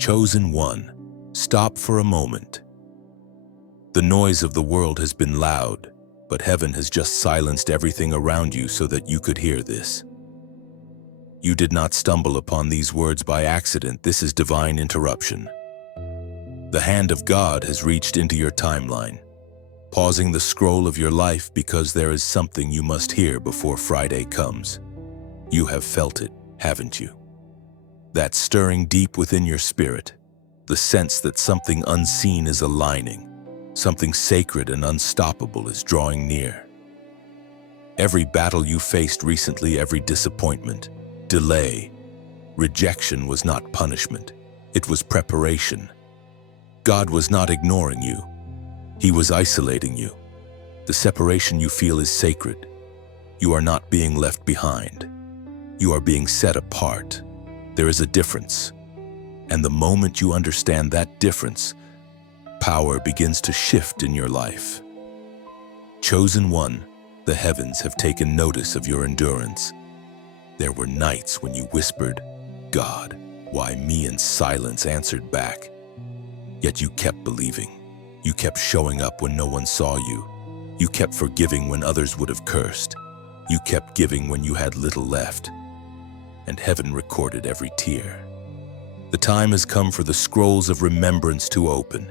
Chosen one, stop for a moment. The noise of the world has been loud, but heaven has just silenced everything around you so that you could hear this. You did not stumble upon these words by accident. This is divine interruption. The hand of God has reached into your timeline, pausing the scroll of your life because there is something you must hear before Friday comes. You have felt it, haven't you? That stirring deep within your spirit, the sense that something unseen is aligning, something sacred and unstoppable is drawing near. Every battle you faced recently, every disappointment, delay, rejection was not punishment. It was preparation. God was not ignoring you. He was isolating you. The separation you feel is sacred. You are not being left behind. You are being set apart. There is a difference. And the moment you understand that difference, power begins to shift in your life. Chosen one, the heavens have taken notice of your endurance. There were nights when you whispered, "God, why me?" in silence answered back. Yet you kept believing. You kept showing up when no one saw you. You kept forgiving when others would have cursed. You kept giving when you had little left. And heaven recorded every tear. The time has come for the scrolls of remembrance to open.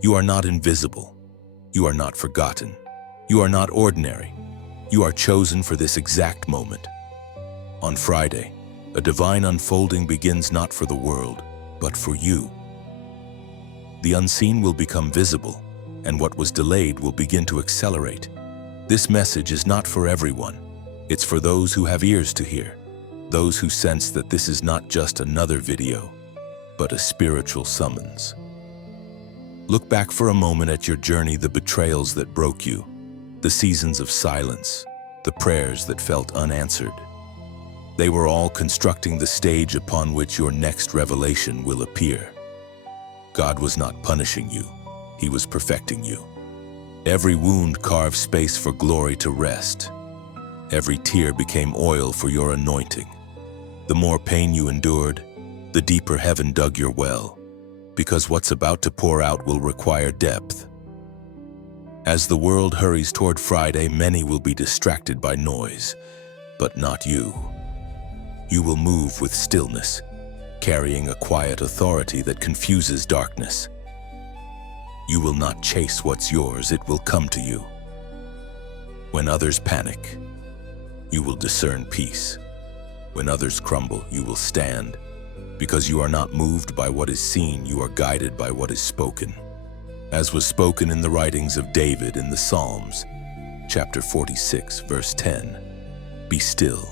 You are not invisible. You are not forgotten. You are not ordinary. You are chosen for this exact moment. On Friday, a divine unfolding begins not for the world, but for you. The unseen will become visible, and what was delayed will begin to accelerate. This message is not for everyone. It's for those who have ears to hear, those who sense that this is not just another video, but a spiritual summons. Look back for a moment at your journey, the betrayals that broke you, the seasons of silence, the prayers that felt unanswered. They were all constructing the stage upon which your next revelation will appear. God was not punishing you. He was perfecting you. Every wound carved space for glory to rest. Every tear became oil for your anointing. The more pain you endured, the deeper heaven dug your well, because what's about to pour out will require depth. As the world hurries toward Friday, many will be distracted by noise, but not you. You will move with stillness, carrying a quiet authority that confuses darkness. You will not chase what's yours, it will come to you. When others panic, you will discern peace. When others crumble, you will stand. Because you are not moved by what is seen, you are guided by what is spoken. As was spoken in the writings of David in the Psalms, chapter 46, verse 10, "Be still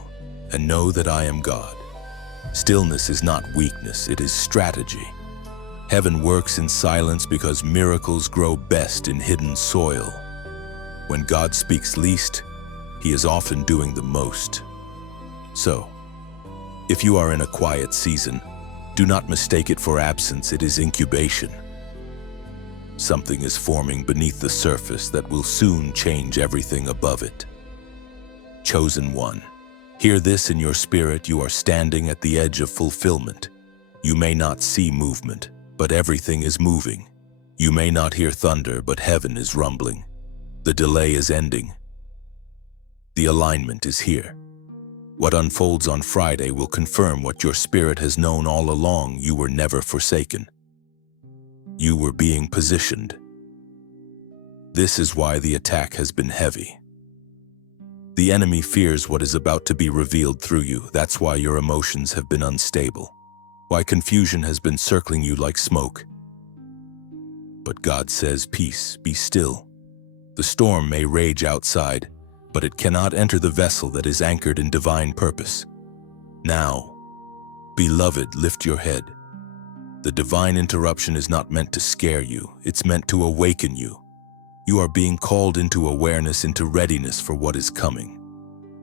and know that I am God." Stillness is not weakness, it is strategy. Heaven works in silence because miracles grow best in hidden soil. When God speaks least, He is often doing the most. So, if you are in a quiet season, do not mistake it for absence, it is incubation. Something is forming beneath the surface that will soon change everything above it. Chosen one, hear this in your spirit. You are standing at the edge of fulfillment. You may not see movement, but everything is moving. You may not hear thunder, but heaven is rumbling. The delay is ending. The alignment is here. What unfolds on Friday will confirm what your spirit has known all along. You were never forsaken. You were being positioned. This is why the attack has been heavy. The enemy fears what is about to be revealed through you. That's why your emotions have been unstable. Why confusion has been circling you like smoke. But God says, "Peace, be still." The storm may rage outside, but it cannot enter the vessel that is anchored in divine purpose. Now, beloved, lift your head. The divine interruption is not meant to scare you, it's meant to awaken you. You are being called into awareness, into readiness for what is coming.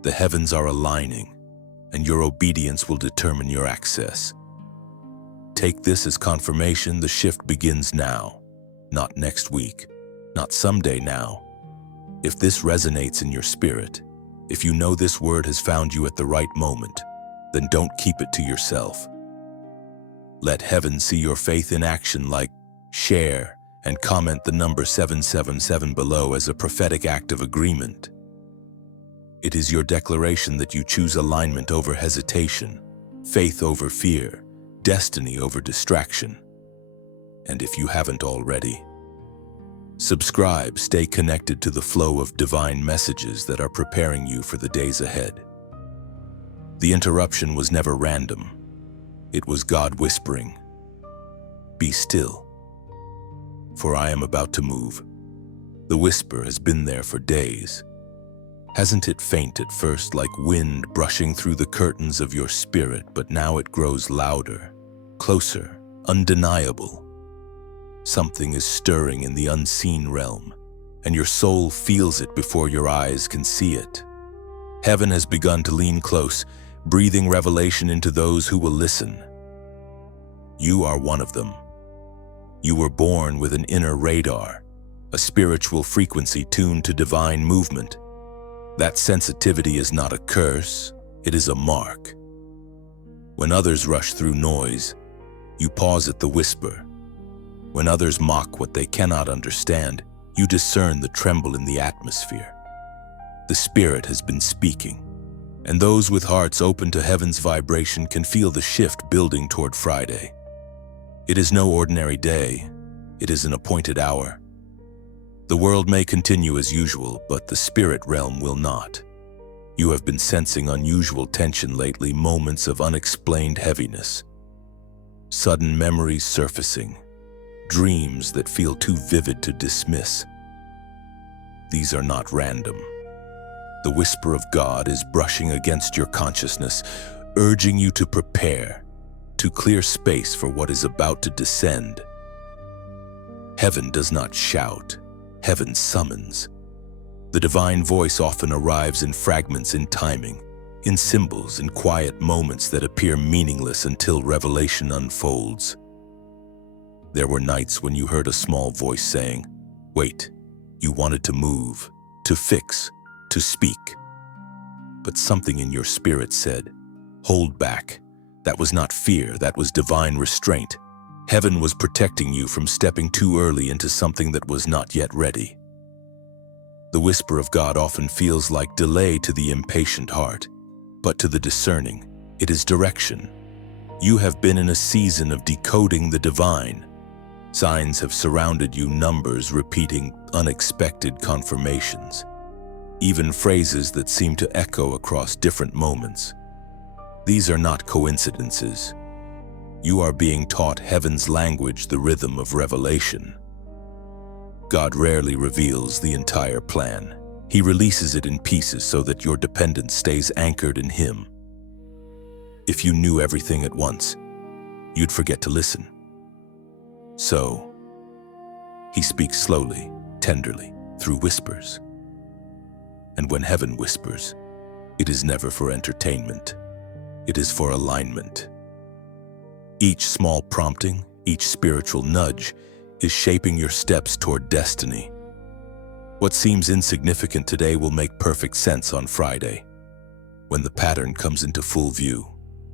The heavens are aligning, and your obedience will determine your access. Take this as confirmation. The shift begins now, not next week, not someday now. If this resonates in your spirit, if you know this word has found you at the right moment, then don't keep it to yourself. Let heaven see your faith in action. Like, share, and comment the number 777 below as a prophetic act of agreement. It is your declaration that you choose alignment over hesitation, faith over fear, destiny over distraction. And if you haven't already, subscribe, stay connected to the flow of divine messages that are preparing you for the days ahead. The interruption was never random. It was God whispering, "Be still, for I am about to move." The whisper has been there for days. Hasn't it faint at first, like wind brushing through the curtains of your spirit, but now it grows louder, closer, undeniable. Something is stirring in the unseen realm, and your soul feels it before your eyes can see it. Heaven has begun to lean close, breathing revelation into those who will listen. You are one of them. You were born with an inner radar, a spiritual frequency tuned to divine movement. That sensitivity is not a curse, it is a mark. When others rush through noise, you pause at the whisper. When others mock what they cannot understand, you discern the tremble in the atmosphere. The Spirit has been speaking, and those with hearts open to heaven's vibration can feel the shift building toward Friday. It is no ordinary day, it is an appointed hour. The world may continue as usual, but the spirit realm will not. You have been sensing unusual tension lately, moments of unexplained heaviness. Sudden memories surfacing, dreams that feel too vivid to dismiss. These are not random. The whisper of God is brushing against your consciousness, urging you to prepare, to clear space for what is about to descend. Heaven does not shout. Heaven summons. The divine voice often arrives in fragments, in timing, in symbols, in quiet moments that appear meaningless until revelation unfolds. There were nights when you heard a small voice saying, "Wait," you wanted to move, to fix, to speak. But something in your spirit said, "Hold back." That was not fear, that was divine restraint. Heaven was protecting you from stepping too early into something that was not yet ready. The whisper of God often feels like delay to the impatient heart, but to the discerning, it is direction. You have been in a season of decoding the divine. Signs have surrounded you, numbers repeating unexpected confirmations, even phrases that seem to echo across different moments. These are not coincidences. You are being taught heaven's language, the rhythm of revelation. God rarely reveals the entire plan. He releases it in pieces so that your dependence stays anchored in Him. If you knew everything at once, you'd forget to listen. So, He speaks slowly, tenderly, through whispers. And when heaven whispers, it is never for entertainment. It is for alignment. Each small prompting, each spiritual nudge, is shaping your steps toward destiny. What seems insignificant today will make perfect sense on Friday. When the pattern comes into full view,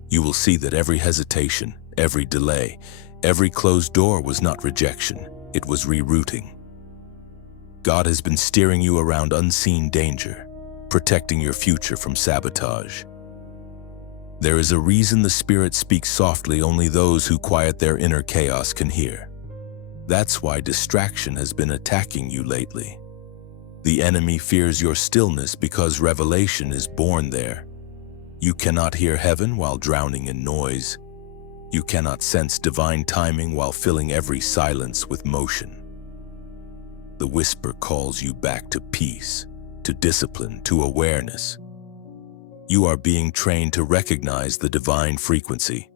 you will see that every hesitation, every delay, every closed door was not rejection, it was rerouting. God has been steering you around unseen danger, protecting your future from sabotage. There is a reason the Spirit speaks softly. Only those who quiet their inner chaos can hear. That's why distraction has been attacking you lately. The enemy fears your stillness because revelation is born there. You cannot hear heaven while drowning in noise. You cannot sense divine timing while filling every silence with motion. The whisper calls you back to peace, to discipline, to awareness. You are being trained to recognize the divine frequency.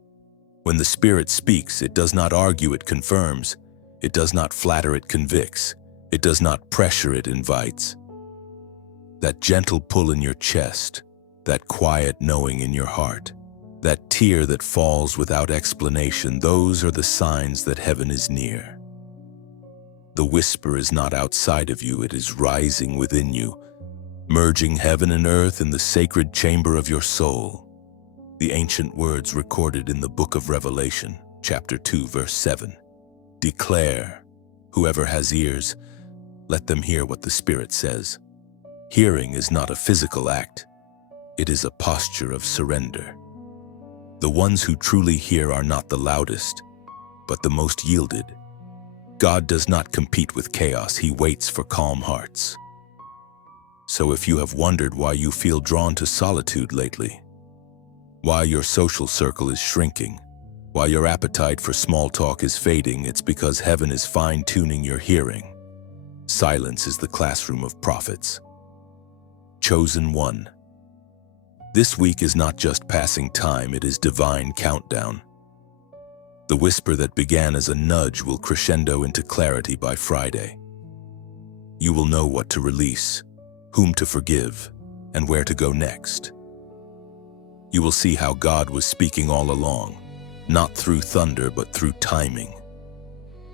When the Spirit speaks, it does not argue, it confirms. It does not flatter, it convicts. It does not pressure, it invites. That gentle pull in your chest, that quiet knowing in your heart, that tear that falls without explanation, those are the signs that heaven is near. The whisper is not outside of you, it is rising within you, merging heaven and earth in the sacred chamber of your soul. The ancient words recorded in the book of Revelation, chapter 2, verse 7. Declare, whoever has ears, let them hear what the Spirit says. Hearing is not a physical act. It is a posture of surrender. The ones who truly hear are not the loudest, but the most yielded. God does not compete with chaos. He waits for calm hearts. So if you have wondered why you feel drawn to solitude lately, why your social circle is shrinking, why your appetite for small talk is fading, it's because heaven is fine-tuning your hearing. Silence is the classroom of prophets. Chosen one. This week is not just passing time, it is divine countdown. The whisper that began as a nudge will crescendo into clarity by Friday. You will know what to release, whom to forgive, and where to go next. You will see how God was speaking all along, not through thunder but through timing.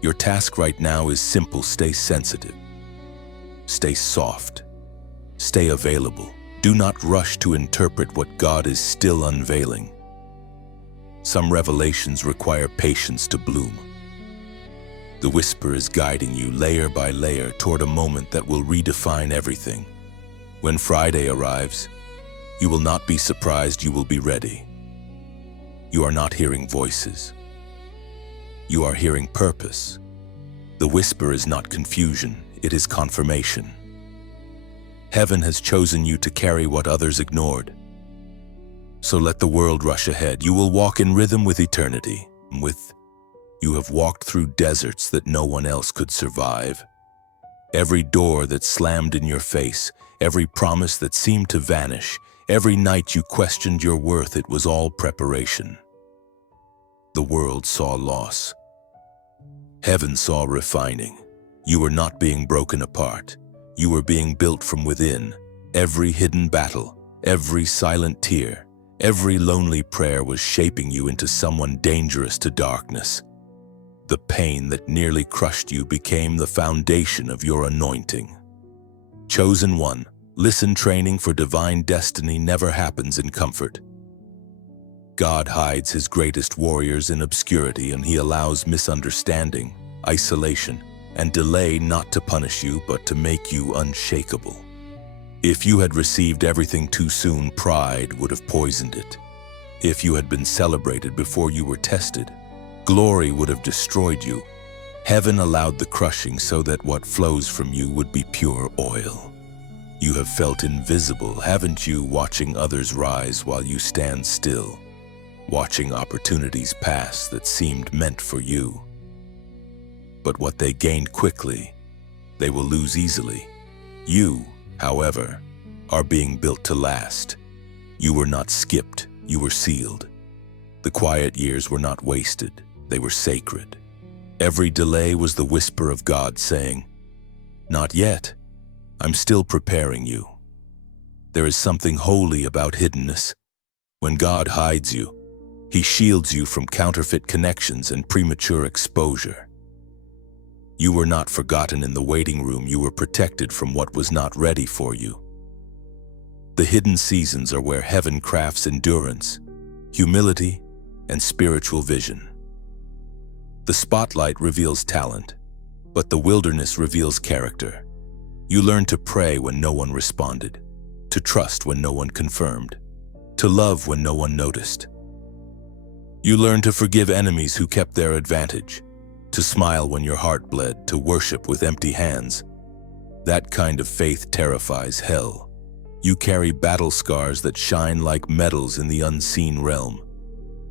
Your task right now is simple: stay sensitive, stay soft, stay available. Do not rush to interpret what God is still unveiling. Some revelations require patience to bloom. The whisper is guiding you layer by layer toward a moment that will redefine everything. When Friday arrives, you will not be surprised, you will be ready. You are not hearing voices. You are hearing purpose. The whisper is not confusion, it is confirmation. Heaven has chosen you to carry what others ignored. So let the world rush ahead. You will walk in rhythm with eternity. You have walked through deserts that no one else could survive. Every door that slammed in your face, every promise that seemed to vanish, every night you questioned your worth, it was all preparation. The world saw loss. Heaven saw refining. You were not being broken apart. You were being built from within. Every hidden battle, every silent tear, every lonely prayer was shaping you into someone dangerous to darkness. The pain that nearly crushed you became the foundation of your anointing. Chosen one, listen, training for divine destiny never happens in comfort. God hides his greatest warriors in obscurity, and he allows misunderstanding, isolation, and delay not to punish you but to make you unshakable. If you had received everything too soon, pride would have poisoned it. If you had been celebrated before you were tested, glory would have destroyed you. Heaven allowed the crushing so that what flows from you would be pure oil. You have felt invisible, haven't you, watching others rise while you stand still, watching opportunities pass that seemed meant for you. But what they gained quickly, they will lose easily. You, however, are being built to last. You were not skipped, you were sealed. The quiet years were not wasted, they were sacred. Every delay was the whisper of God saying, "Not yet, I'm still preparing you." There is something holy about hiddenness. When God hides you, he shields you from counterfeit connections and premature exposure. You were not forgotten in the waiting room, you were protected from what was not ready for you. The hidden seasons are where heaven crafts endurance, humility, and spiritual vision. The spotlight reveals talent, but the wilderness reveals character. You learn to pray when no one responded, to trust when no one confirmed, to love when no one noticed. You learn to forgive enemies who kept their advantage, to smile when your heart bled, to worship with empty hands. That kind of faith terrifies hell. You carry battle scars that shine like medals in the unseen realm.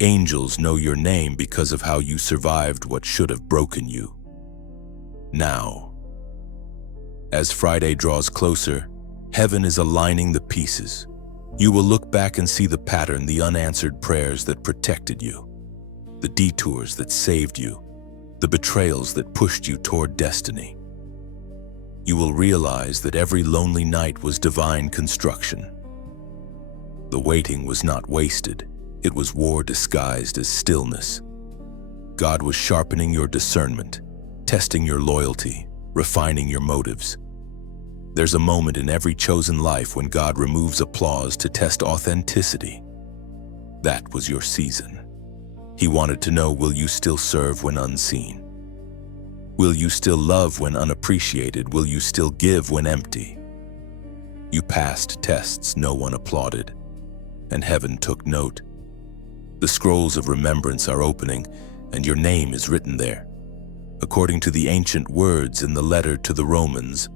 Angels know your name because of how you survived what should have broken you. Now, as Friday draws closer, heaven is aligning the pieces. You will look back and see the pattern, the unanswered prayers that protected you, the detours that saved you, the betrayals that pushed you toward destiny. You will realize that every lonely night was divine construction. The waiting was not wasted. It was war disguised as stillness. God was sharpening your discernment, testing your loyalty, refining your motives. There's a moment in every chosen life when God removes applause to test authenticity. That was your season. He wanted to know, will you still serve when unseen? Will you still love when unappreciated? Will you still give when empty? You passed tests no one applauded, and heaven took note. The scrolls of remembrance are opening, and your name is written there, according to the ancient words in the letter to the Romans,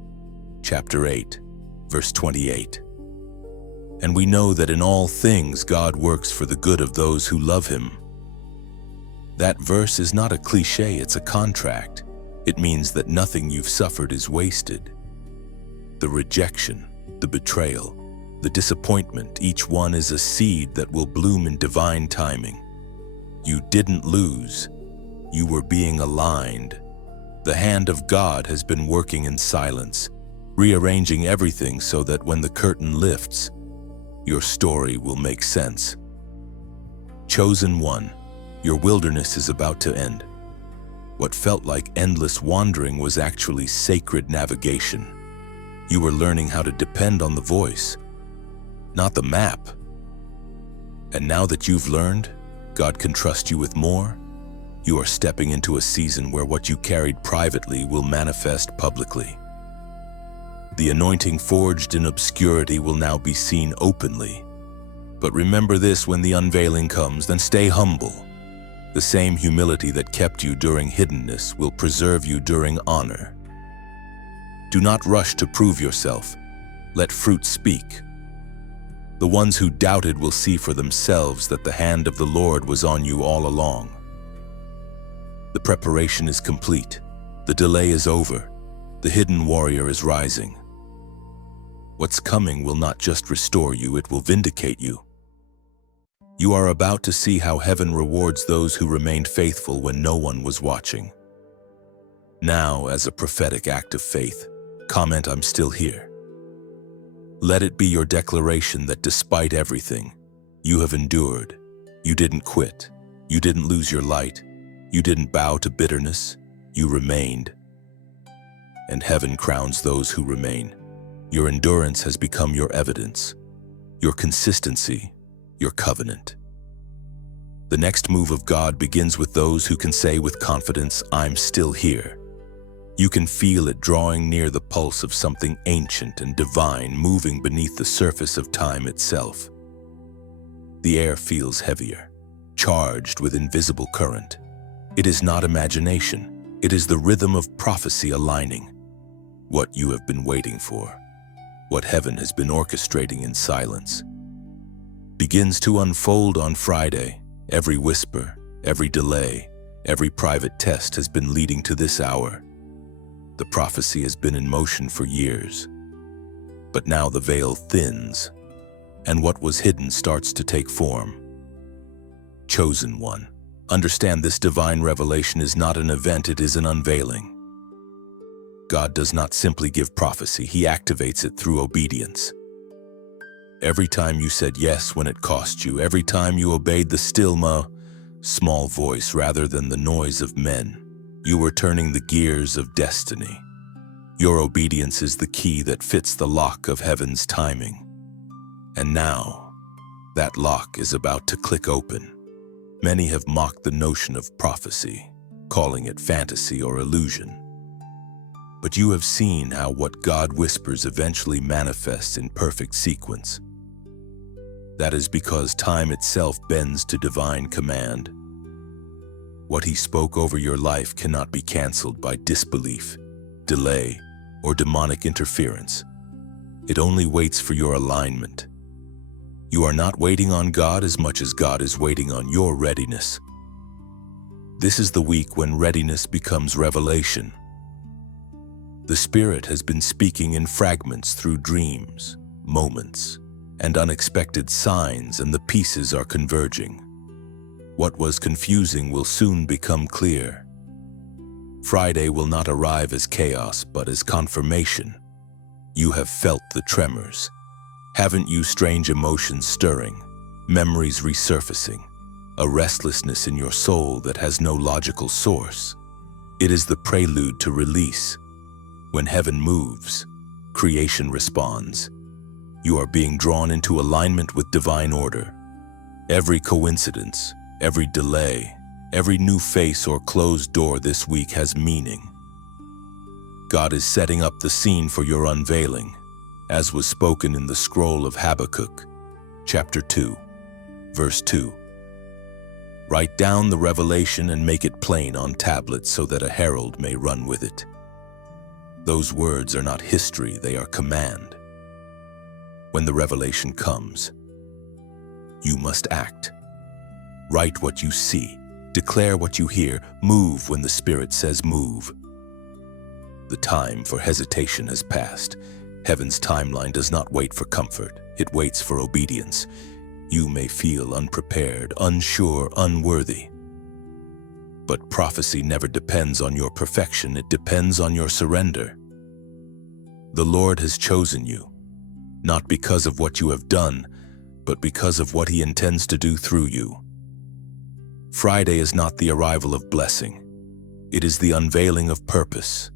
chapter 8, verse 28. And we know that in all things God works for the good of those who love Him. That verse is not a cliche, it's a contract. It means that nothing you've suffered is wasted. The rejection, the betrayal, the disappointment, each one is a seed that will bloom in divine timing. You didn't lose. You were being aligned. The hand of God has been working in silence, rearranging everything so that when the curtain lifts, your story will make sense. Chosen one, your wilderness is about to end. What felt like endless wandering was actually sacred navigation. You were learning how to depend on the voice, not the map. And now that you've learned, God can trust you with more. You are stepping into a season where what you carried privately will manifest publicly. The anointing forged in obscurity will now be seen openly. But remember this: when the unveiling comes, then stay humble. The same humility that kept you during hiddenness will preserve you during honor. Do not rush to prove yourself. Let fruit speak. The ones who doubted will see for themselves that the hand of the Lord was on you all along. The preparation is complete. The delay is over. The hidden warrior is rising. What's coming will not just restore you, it will vindicate you. You are about to see how heaven rewards those who remained faithful when no one was watching. Now, as a prophetic act of faith, comment, "I'm still here." Let it be your declaration that despite everything, you have endured. You didn't quit. You didn't lose your light. You didn't bow to bitterness. You remained. And heaven crowns those who remain. Your endurance has become your evidence, your consistency, your covenant. The next move of God begins with those who can say with confidence, "I'm still here." You can feel it drawing near, the pulse of something ancient and divine moving beneath the surface of time itself. The air feels heavier, charged with invisible current. It is not imagination. It is the rhythm of prophecy aligning. What you have been waiting for, what heaven has been orchestrating in silence, begins to unfold on Friday. Every whisper, every delay, every private test has been leading to this hour. The prophecy has been in motion for years. But now the veil thins, and what was hidden starts to take form. Chosen one, understand this divine revelation is not an event, it is an unveiling. God does not simply give prophecy, He activates it through obedience. Every time you said yes when it cost you, every time you obeyed the still small voice rather than the noise of men, you were turning the gears of destiny. Your obedience is the key that fits the lock of heaven's timing. And now, that lock is about to click open. Many have mocked the notion of prophecy, calling it fantasy or illusion. But you have seen how what God whispers eventually manifests in perfect sequence. That is because time itself bends to divine command. What He spoke over your life cannot be canceled by disbelief, delay, or demonic interference. It only waits for your alignment. You are not waiting on God as much as God is waiting on your readiness. This is the week when readiness becomes revelation. The Spirit has been speaking in fragments through dreams, moments, and unexpected signs, and the pieces are converging. What was confusing will soon become clear. Friday will not arrive as chaos, but as confirmation. You have felt the tremors. Haven't you? Strange emotions stirring, memories resurfacing, a restlessness in your soul that has no logical source. It is the prelude to release. When heaven moves, creation responds. You are being drawn into alignment with divine order. Every coincidence, every delay, every new face or closed door this week has meaning. God is setting up the scene for your unveiling, as was spoken in the scroll of Habakkuk, chapter 2, verse 2. Write down the revelation and make it plain on tablets so that a herald may run with it. Those words are not history, they are command. When the revelation comes, you must act. Write what you see, declare what you hear, move when the Spirit says move. The time for hesitation has passed. Heaven's timeline does not wait for comfort, it waits for obedience. You may feel unprepared, unsure, unworthy. But prophecy never depends on your perfection, it depends on your surrender. The Lord has chosen you, not because of what you have done, but because of what He intends to do through you. Friday is not the arrival of blessing, it is the unveiling of purpose.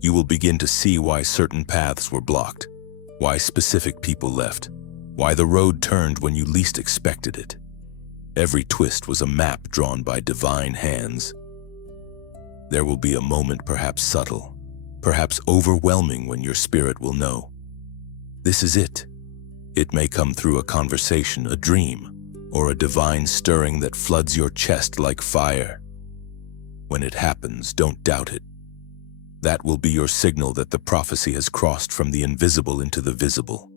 You will begin to see why certain paths were blocked, why specific people left, why the road turned when you least expected it. Every twist was a map drawn by divine hands. There will be a moment, perhaps subtle, perhaps overwhelming, when your spirit will know. This is it. It may come through a conversation, a dream, or a divine stirring that floods your chest like fire. When it happens, don't doubt it. That will be your signal that the prophecy has crossed from the invisible into the visible.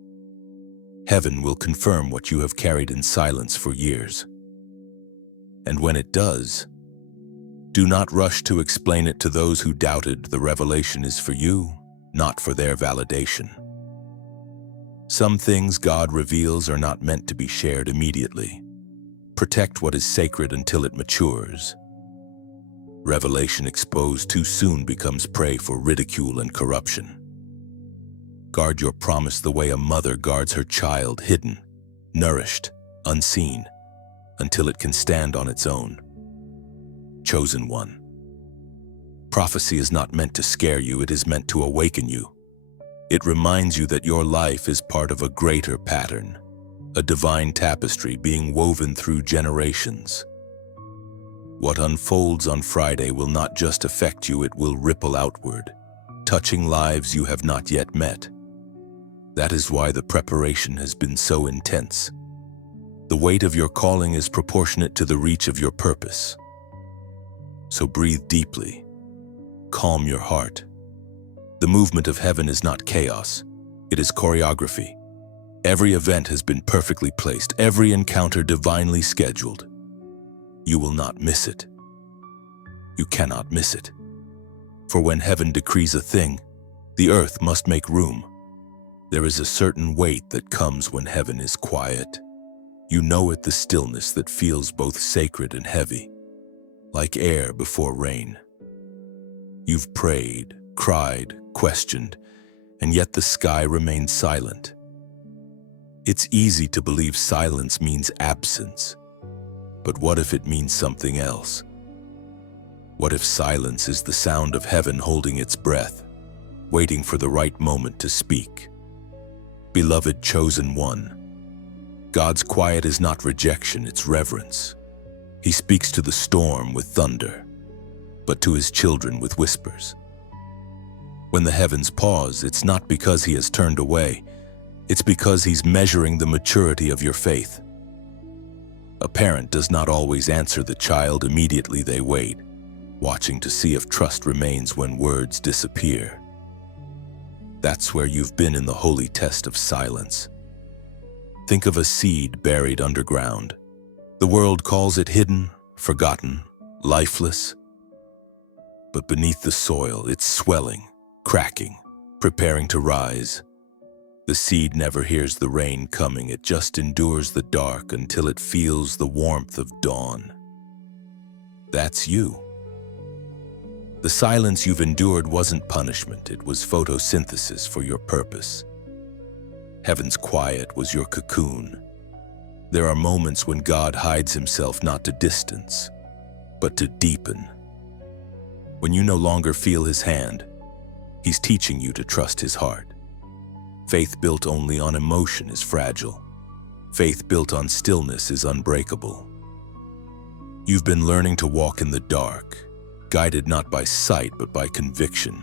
Heaven will confirm what you have carried in silence for years. And when it does, do not rush to explain it to those who doubted. The revelation is for you, not for their validation. Some things God reveals are not meant to be shared immediately. Protect what is sacred until it matures. Revelation exposed too soon becomes prey for ridicule and corruption. Guard your promise the way a mother guards her child, hidden, nourished, unseen, until it can stand on its own. Chosen one. Prophecy is not meant to scare you, it is meant to awaken you. It reminds you that your life is part of a greater pattern, a divine tapestry being woven through generations. What unfolds on Friday will not just affect you, it will ripple outward, touching lives you have not yet met. That is why the preparation has been so intense. The weight of your calling is proportionate to the reach of your purpose. So breathe deeply. Calm your heart. The movement of heaven is not chaos, it is choreography. Every event has been perfectly placed, every encounter divinely scheduled. You will not miss it. You cannot miss it. For when heaven decrees a thing, the earth must make room. There is a certain weight that comes when heaven is quiet. You know it, the stillness that feels both sacred and heavy, like air before rain. You've prayed, cried, questioned, and yet the sky remains silent. It's easy to believe silence means absence. But what if it means something else? What if silence is the sound of heaven holding its breath, waiting for the right moment to speak? Beloved chosen one, God's quiet is not rejection, it's reverence. He speaks to the storm with thunder, but to His children with whispers. When the heavens pause, it's not because He has turned away, it's because He's measuring the maturity of your faith. A parent does not always answer the child immediately, they wait, watching to see if trust remains when words disappear. That's where you've been in the holy test of silence. Think of a seed buried underground. The world calls it hidden, forgotten, lifeless. But beneath the soil, it's swelling, cracking, preparing to rise. The seed never hears the rain coming, it just endures the dark until it feels the warmth of dawn. That's you. The silence you've endured wasn't punishment, it was photosynthesis for your purpose. Heaven's quiet was your cocoon. There are moments when God hides Himself not to distance, but to deepen. When you no longer feel His hand, He's teaching you to trust His heart. Faith built only on emotion is fragile. Faith built on stillness is unbreakable. You've been learning to walk in the dark, guided not by sight but by conviction.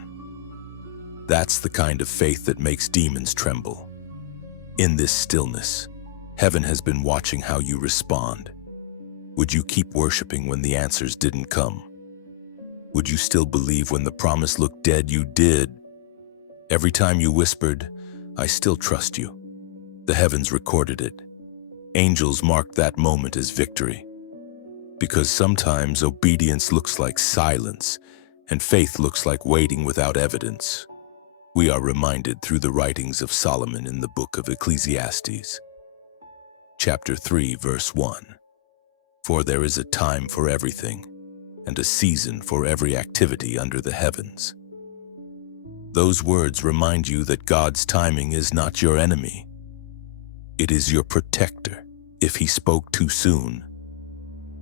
That's the kind of faith that makes demons tremble. In this stillness, heaven has been watching how you respond. Would you keep worshiping when the answers didn't come? Would you still believe when the promise looked dead? You did. Every time you whispered, "I still trust you." The heavens recorded it. Angels marked that moment as victory. Because sometimes obedience looks like silence, and faith looks like waiting without evidence. We are reminded through the writings of Solomon in the book of Ecclesiastes. Chapter 3, verse 1. For there is a time for everything, and a season for every activity under the heavens. Those words remind you that God's timing is not your enemy. It is your protector. If he spoke too soon,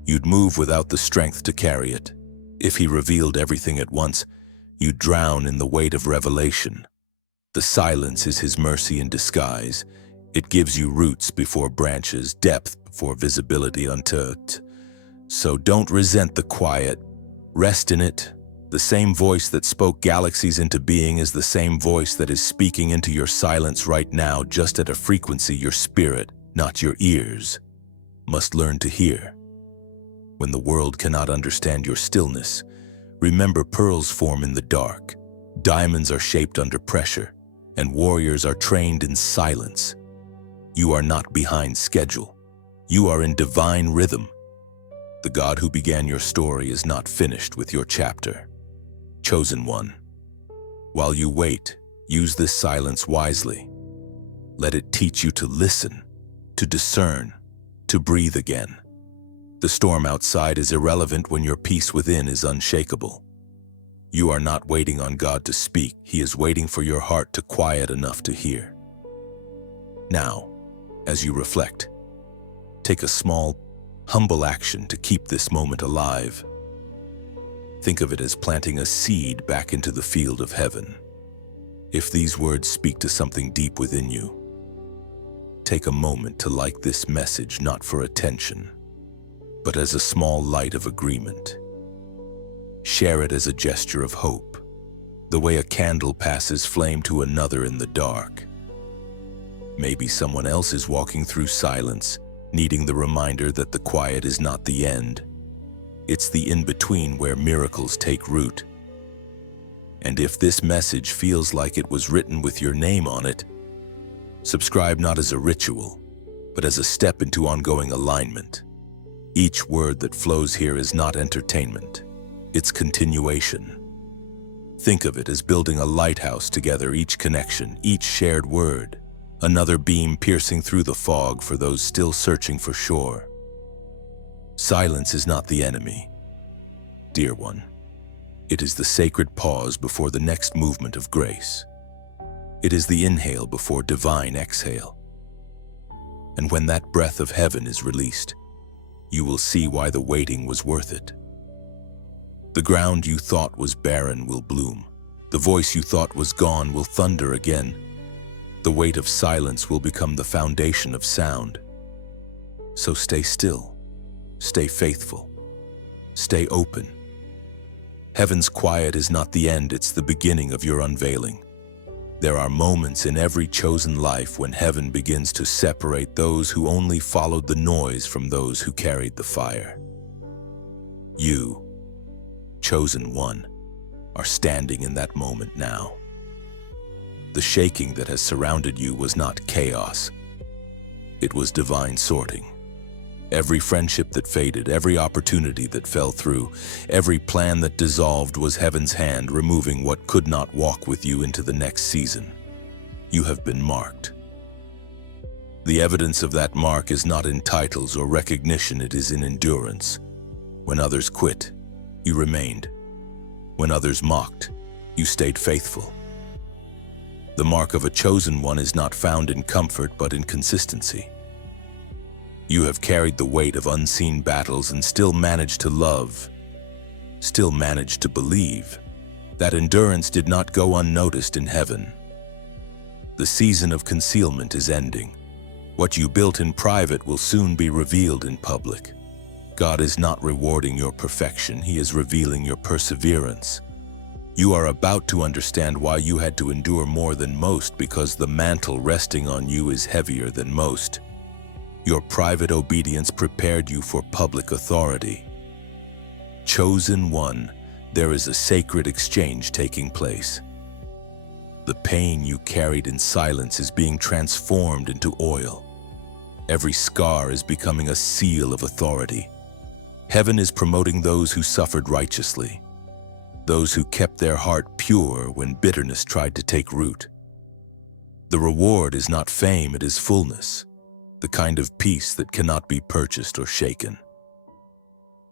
you'd move without the strength to carry it. If he revealed everything at once, you'd drown in the weight of revelation. The silence is his mercy in disguise. It gives you roots before branches, depth before visibility unto it. So don't resent the quiet. Rest in it. The same voice that spoke galaxies into being is the same voice that is speaking into your silence right now, just at a frequency your spirit, not your ears, must learn to hear. When the world cannot understand your stillness, remember pearls form in the dark, diamonds are shaped under pressure, and warriors are trained in silence. You are not behind schedule. You are in divine rhythm. The God who began your story is not finished with your chapter. Chosen one, while you wait, use this silence wisely. Let it teach you to listen, to discern, to breathe again. The storm outside is irrelevant when your peace within is unshakable. You are not waiting on God to speak. He is waiting for your heart to quiet enough to hear. Now, as you reflect, take a small, humble action to keep this moment alive. Think of it as planting a seed back into the field of heaven. If these words speak to something deep within you, take a moment to like this message, not for attention, but as a small light of agreement. Share it as a gesture of hope, the way a candle passes flame to another in the dark. Maybe someone else is walking through silence, needing the reminder that the quiet is not the end. It's the in-between where miracles take root. And if this message feels like it was written with your name on it, subscribe not as a ritual, but as a step into ongoing alignment. Each word that flows here is not entertainment, it's continuation. Think of it as building a lighthouse together, each connection, each shared word, another beam piercing through the fog for those still searching for shore. Silence is not the enemy, dear one. It is the sacred pause before the next movement of grace. It is the inhale before divine exhale. And when that breath of heaven is released, you will see why the waiting was worth it. The ground you thought was barren will bloom. The voice you thought was gone will thunder again. The weight of silence will become the foundation of sound. So stay still. Stay faithful. Stay open. Heaven's quiet is not the end, it's the beginning of your unveiling. There are moments in every chosen life when heaven begins to separate those who only followed the noise from those who carried the fire. You, chosen one, are standing in that moment now. The shaking that has surrounded you was not chaos. It was divine sorting. Every friendship that faded, every opportunity that fell through, every plan that dissolved was heaven's hand removing what could not walk with you into the next season. You have been marked. The evidence of that mark is not in titles or recognition, it is in endurance. When others quit, you remained. When others mocked, you stayed faithful. The mark of a chosen one is not found in comfort but in consistency. You have carried the weight of unseen battles and still managed to love, still managed to believe. That endurance did not go unnoticed in heaven. The season of concealment is ending. What you built in private will soon be revealed in public. God is not rewarding your perfection, He is revealing your perseverance. You are about to understand why you had to endure more than most, because the mantle resting on you is heavier than most. Your private obedience prepared you for public authority. Chosen one, there is a sacred exchange taking place. The pain you carried in silence is being transformed into oil. Every scar is becoming a seal of authority. Heaven is promoting those who suffered righteously, those who kept their heart pure when bitterness tried to take root. The reward is not fame, it is fullness, the kind of peace that cannot be purchased or shaken.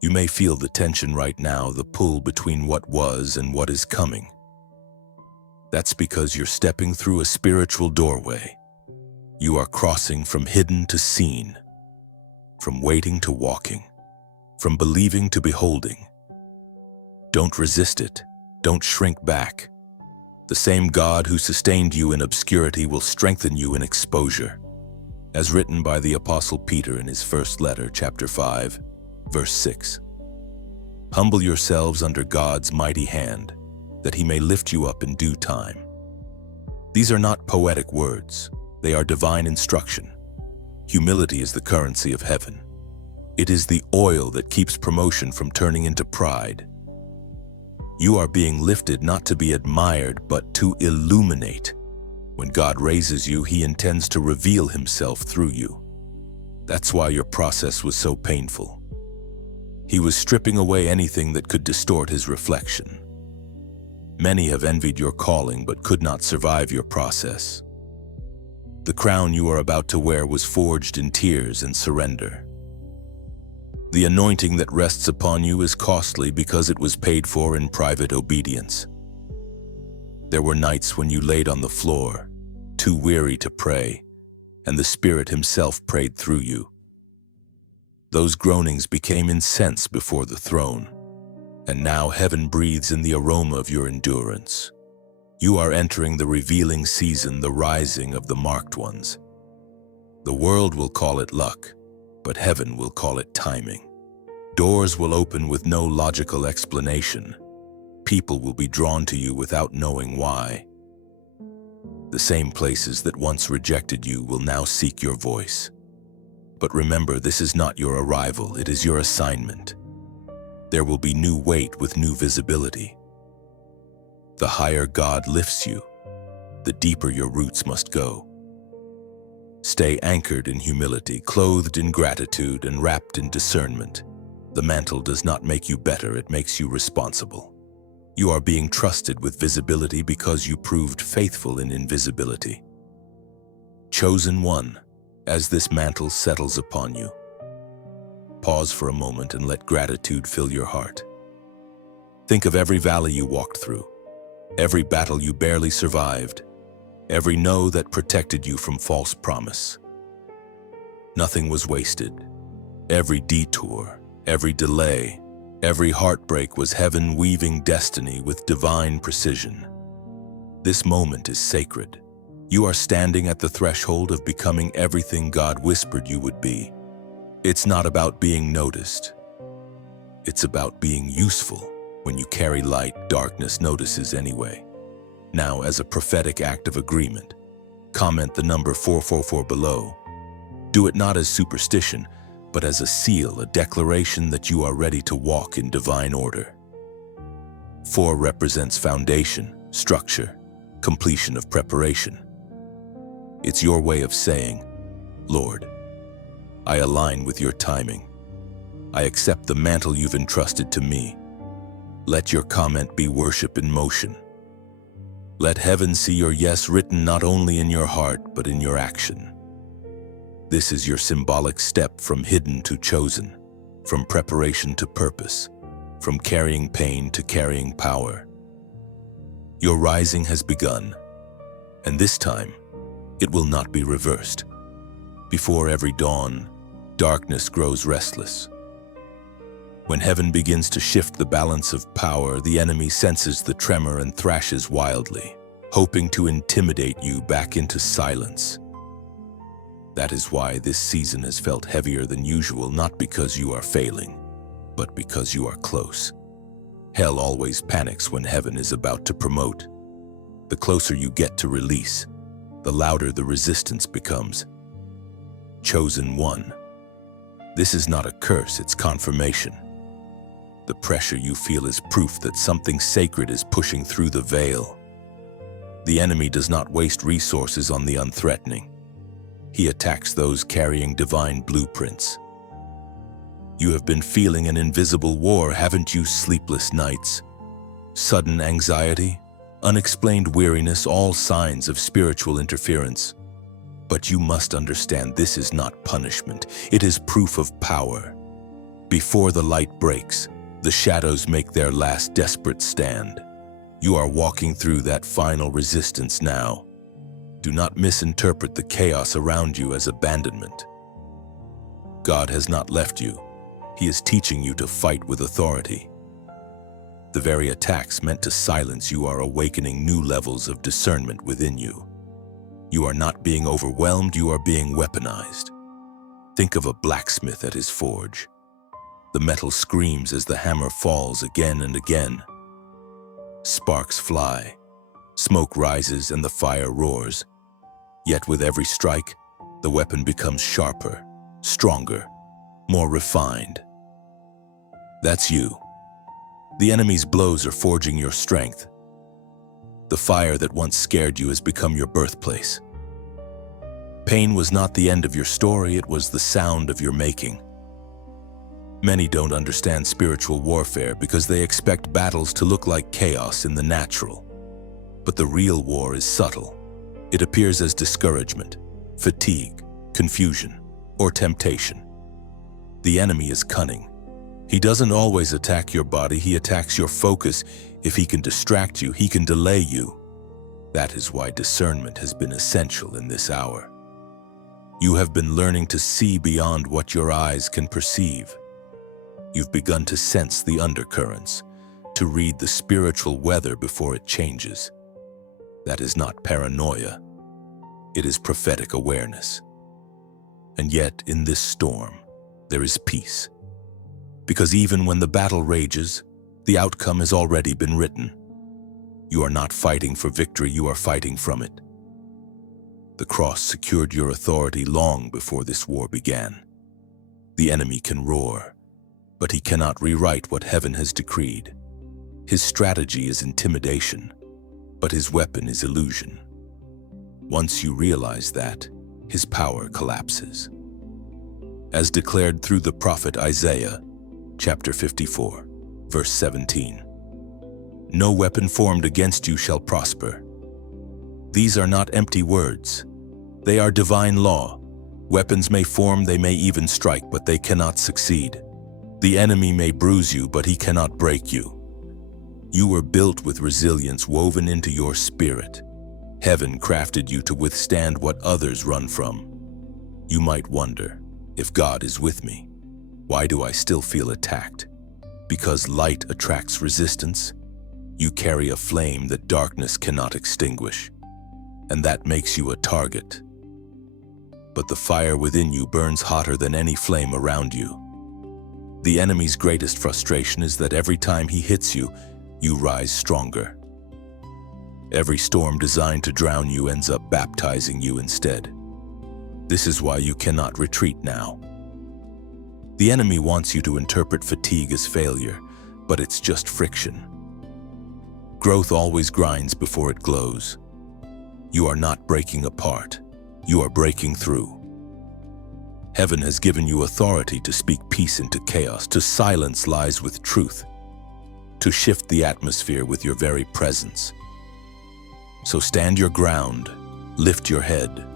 You may feel the tension right now, the pull between what was and what is coming. That's because you're stepping through a spiritual doorway. You are crossing from hidden to seen, from waiting to walking, from believing to beholding. Don't resist it. Don't shrink back. The same God who sustained you in obscurity will strengthen you in exposure. As written by the Apostle Peter in his first letter, chapter 5, verse 6. Humble yourselves under God's mighty hand, that He may lift you up in due time. These are not poetic words. They are divine instruction. Humility is the currency of heaven. It is the oil that keeps promotion from turning into pride. You are being lifted not to be admired, but to illuminate. When God raises you, He intends to reveal Himself through you. That's why your process was so painful. He was stripping away anything that could distort His reflection. Many have envied your calling but could not survive your process. The crown you are about to wear was forged in tears and surrender. The anointing that rests upon you is costly because it was paid for in private obedience. There were nights when you laid on the floor, too weary to pray, and the Spirit Himself prayed through you. Those groanings became incense before the throne, and now heaven breathes in the aroma of your endurance. You are entering the revealing season, the rising of the marked ones. The world will call it luck, but heaven will call it timing. Doors will open with no logical explanation. People will be drawn to you without knowing why. The same places that once rejected you will now seek your voice. But remember, this is not your arrival, it is your assignment. There will be new weight with new visibility. The higher God lifts you, the deeper your roots must go. Stay anchored in humility, clothed in gratitude, and wrapped in discernment. The mantle does not make you better, it makes you responsible. You are being trusted with visibility because you proved faithful in invisibility. Chosen one, as this mantle settles upon you, pause for a moment and let gratitude fill your heart. Think of every valley you walked through, every battle you barely survived, every no that protected you from false promise. Nothing was wasted. Every detour, every delay, every heartbreak was heaven weaving destiny with divine precision. This moment is sacred. You are standing at the threshold of becoming everything God whispered you would be. It's not about being noticed. It's about being useful. When you carry light, darkness notices anyway. Now, as a prophetic act of agreement, comment the number 444 below. Do it not as superstition, but as a seal, a declaration that you are ready to walk in divine order. 4 represents foundation, structure, completion of preparation. It's your way of saying, Lord, I align with your timing. I accept the mantle you've entrusted to me. Let your comment be worship in motion. Let heaven see your yes written not only in your heart, but in your action. This is your symbolic step from hidden to chosen, from preparation to purpose, from carrying pain to carrying power. Your rising has begun, and this time, it will not be reversed. Before every dawn, darkness grows restless. When heaven begins to shift the balance of power, the enemy senses the tremor and thrashes wildly, hoping to intimidate you back into silence. That is why this season has felt heavier than usual, not because you are failing, but because you are close. Hell always panics when heaven is about to promote. The closer you get to release, the louder the resistance becomes. Chosen one. This is not a curse, it's confirmation. The pressure you feel is proof that something sacred is pushing through the veil. The enemy does not waste resources on the unthreatening. He attacks those carrying divine blueprints. You have been feeling an invisible war, haven't you? Sleepless nights, sudden anxiety, unexplained weariness, all signs of spiritual interference. But you must understand, this is not punishment. It is proof of power. Before the light breaks, the shadows make their last desperate stand. You are walking through that final resistance now. Do not misinterpret the chaos around you as abandonment. God has not left you. He is teaching you to fight with authority. The very attacks meant to silence you are awakening new levels of discernment within you. You are not being overwhelmed, you are being weaponized. Think of a blacksmith at his forge. The metal screams as the hammer falls again and again. Sparks fly, smoke rises, and the fire roars. Yet with every strike, the weapon becomes sharper, stronger, more refined. That's you. The enemy's blows are forging your strength. The fire that once scared you has become your birthplace. Pain was not the end of your story, it was the sound of your making. Many don't understand spiritual warfare because they expect battles to look like chaos in the natural. But the real war is subtle. It appears as discouragement, fatigue, confusion, or temptation. The enemy is cunning. He doesn't always attack your body, he attacks your focus. If he can distract you, he can delay you. That is why discernment has been essential in this hour. You have been learning to see beyond what your eyes can perceive. You've begun to sense the undercurrents, to read the spiritual weather before it changes. That is not paranoia. It is prophetic awareness. And yet, in this storm, there is peace. Because even when the battle rages, the outcome has already been written. You are not fighting for victory, you are fighting from it. The cross secured your authority long before this war began. The enemy can roar, but he cannot rewrite what heaven has decreed. His strategy is intimidation, but his weapon is illusion. Once you realize that, his power collapses. As declared through the prophet Isaiah, chapter 54, verse 17. No weapon formed against you shall prosper. These are not empty words. They are divine law. Weapons may form, they may even strike, but they cannot succeed. The enemy may bruise you, but he cannot break you. You were built with resilience woven into your spirit. Heaven crafted you to withstand what others run from. You might wonder, if God is with me, why do I still feel attacked? Because light attracts resistance. You carry a flame that darkness cannot extinguish, and that makes you a target. But the fire within you burns hotter than any flame around you. The enemy's greatest frustration is that every time he hits you, you rise stronger. Every storm designed to drown you ends up baptizing you instead. This is why you cannot retreat now. The enemy wants you to interpret fatigue as failure, but it's just friction. Growth always grinds before it glows. You are not breaking apart, you are breaking through. Heaven has given you authority to speak peace into chaos, to silence lies with truth, to shift the atmosphere with your very presence. So stand your ground, lift your head.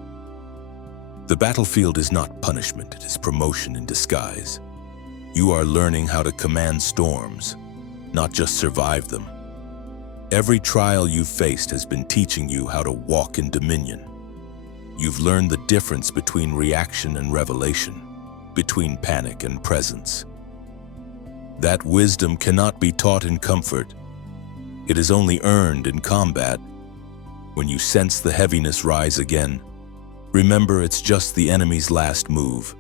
The battlefield is not punishment, it is promotion in disguise. You are learning how to command storms, not just survive them. Every trial you've faced has been teaching you how to walk in dominion. You've learned the difference between reaction and revelation, between panic and presence. That wisdom cannot be taught in comfort. It is only earned in combat. When you sense the heaviness rise again, Remember, it's just the enemy's last move.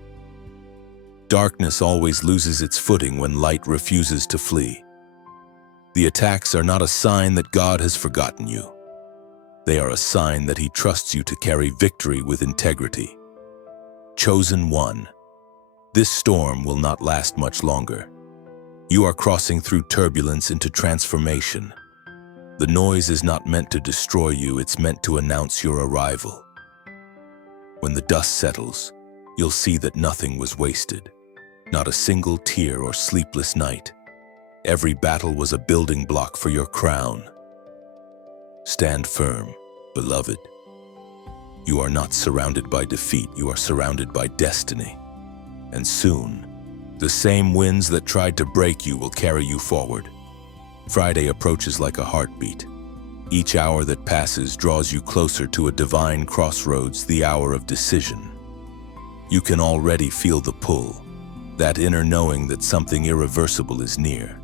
Darkness always loses its footing when light refuses to flee. The attacks are not a sign that God has forgotten you. They are a sign that He trusts you to carry victory with integrity. Chosen one, this storm will not last much longer. You are crossing through turbulence into transformation. The noise is not meant to destroy you, it's meant to announce your arrival. When the dust settles, you'll see that nothing was wasted. Not a single tear or sleepless night. Every battle was a building block for your crown. Stand firm, beloved. You are not surrounded by defeat, you are surrounded by destiny. And soon, the same winds that tried to break you will carry you forward. Friday approaches like a heartbeat. Each hour that passes draws you closer to a divine crossroads, the hour of decision. You can already feel the pull, that inner knowing that something irreversible is near.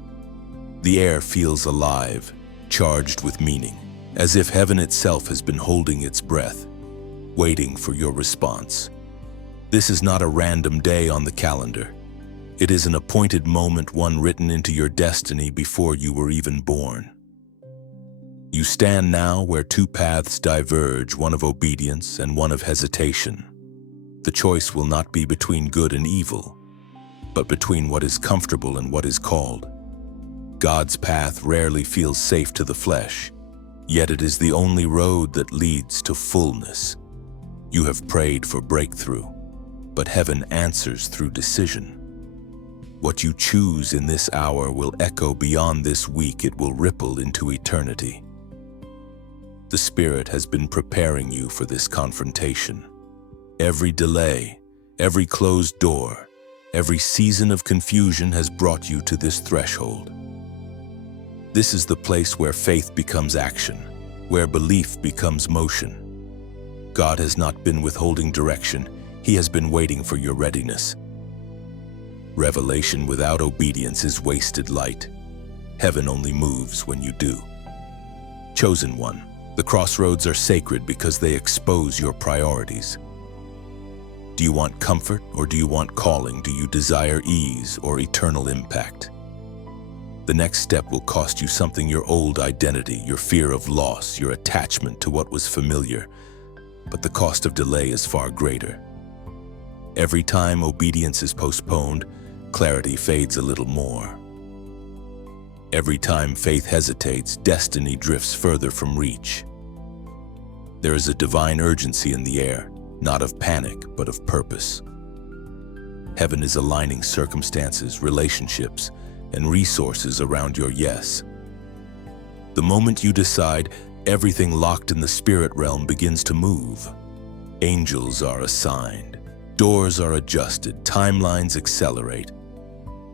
The air feels alive, charged with meaning, as if heaven itself has been holding its breath, waiting for your response. This is not a random day on the calendar. It is an appointed moment, one written into your destiny before you were even born. You stand now where two paths diverge, one of obedience and one of hesitation. The choice will not be between good and evil, but between what is comfortable and what is called. God's path rarely feels safe to the flesh, yet it is the only road that leads to fullness. You have prayed for breakthrough, but heaven answers through decision. What you choose in this hour will echo beyond this week, it will ripple into eternity. The Spirit has been preparing you for this confrontation. Every delay, every closed door, every season of confusion has brought you to this threshold. This is the place where faith becomes action, where belief becomes motion. God has not been withholding direction, He has been waiting for your readiness. Revelation without obedience is wasted light. Heaven only moves when you do. Chosen one, the crossroads are sacred because they expose your priorities. Do you want comfort or do you want calling? Do you desire ease or eternal impact? The next step will cost you something: your old identity, your fear of loss, your attachment to what was familiar. But the cost of delay is far greater. Every time obedience is postponed, clarity fades a little more. Every time faith hesitates, destiny drifts further from reach. There is a divine urgency in the air, not of panic, but of purpose. Heaven is aligning circumstances, relationships, and resources around your yes. The moment you decide, everything locked in the spirit realm begins to move. Angels are assigned, doors are adjusted, timelines accelerate.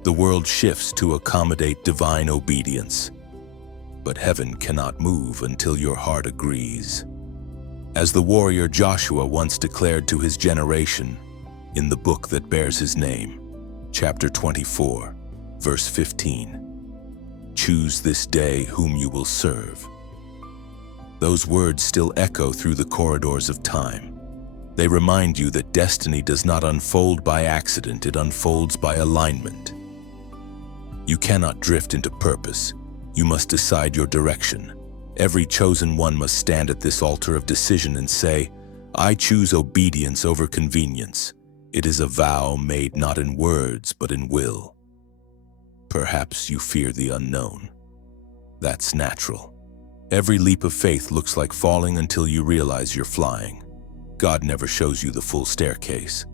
The world shifts to accommodate divine obedience. But heaven cannot move until your heart agrees. As the warrior Joshua once declared to his generation in the book that bears his name, chapter 24, verse 15, "Choose this day whom you will serve." Those words still echo through the corridors of time. They remind you that destiny does not unfold by accident, it unfolds by alignment. You cannot drift into purpose. You must decide your direction. Every chosen one must stand at this altar of decision and say, "I choose obedience over convenience." It is a vow made not in words, but in will. Perhaps you fear the unknown. That's natural. Every leap of faith looks like falling until you realize you're flying. God never shows you the full staircase.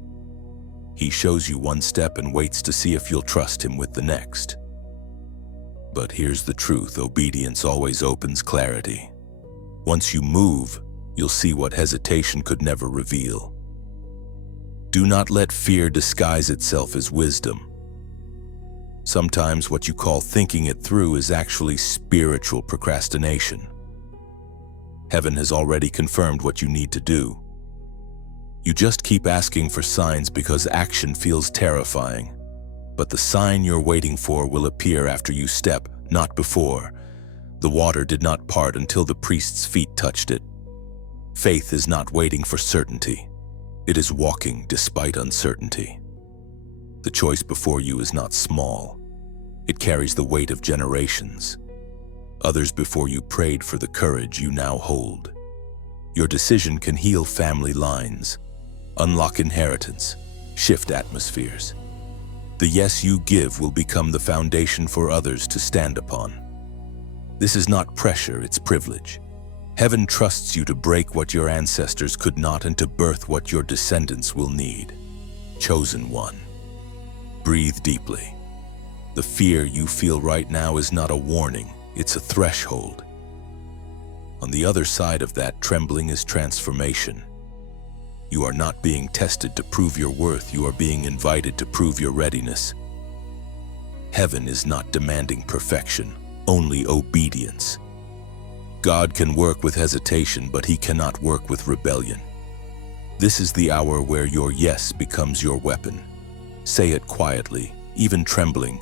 He shows you one step and waits to see if you'll trust Him with the next. But here's the truth: obedience always opens clarity. Once you move, you'll see what hesitation could never reveal. Do not let fear disguise itself as wisdom. Sometimes what you call thinking it through is actually spiritual procrastination. Heaven has already confirmed what you need to do. You just keep asking for signs because action feels terrifying. But the sign you're waiting for will appear after you step, not before. The water did not part until the priest's feet touched it. Faith is not waiting for certainty. It is walking despite uncertainty. The choice before you is not small. It carries the weight of generations. Others before you prayed for the courage you now hold. Your decision can heal family lines, unlock inheritance, shift atmospheres. The yes you give will become the foundation for others to stand upon. This is not pressure, it's privilege. Heaven trusts you to break what your ancestors could not and to birth what your descendants will need. Chosen one. Breathe deeply. The fear you feel right now is not a warning, it's a threshold. On the other side of that trembling is transformation. You are not being tested to prove your worth, you are being invited to prove your readiness. Heaven is not demanding perfection, only obedience. God can work with hesitation, but He cannot work with rebellion. This is the hour where your yes becomes your weapon. Say it quietly, even trembling,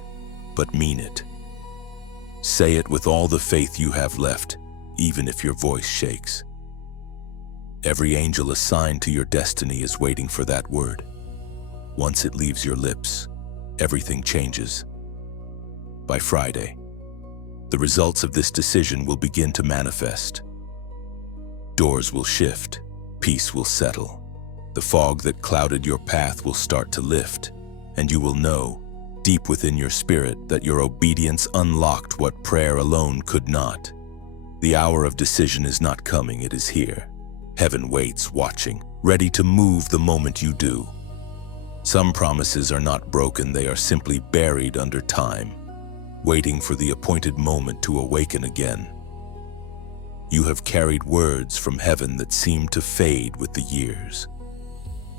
but mean it. Say it with all the faith you have left, even if your voice shakes. Every angel assigned to your destiny is waiting for that word. Once it leaves your lips, everything changes. By Friday, the results of this decision will begin to manifest. Doors will shift, peace will settle. The fog that clouded your path will start to lift, and you will know, deep within your spirit, that your obedience unlocked what prayer alone could not. The hour of decision is not coming, it is here. Heaven waits, watching, ready to move the moment you do. Some promises are not broken, they are simply buried under time, waiting for the appointed moment to awaken again. You have carried words from heaven that seem to fade with the years.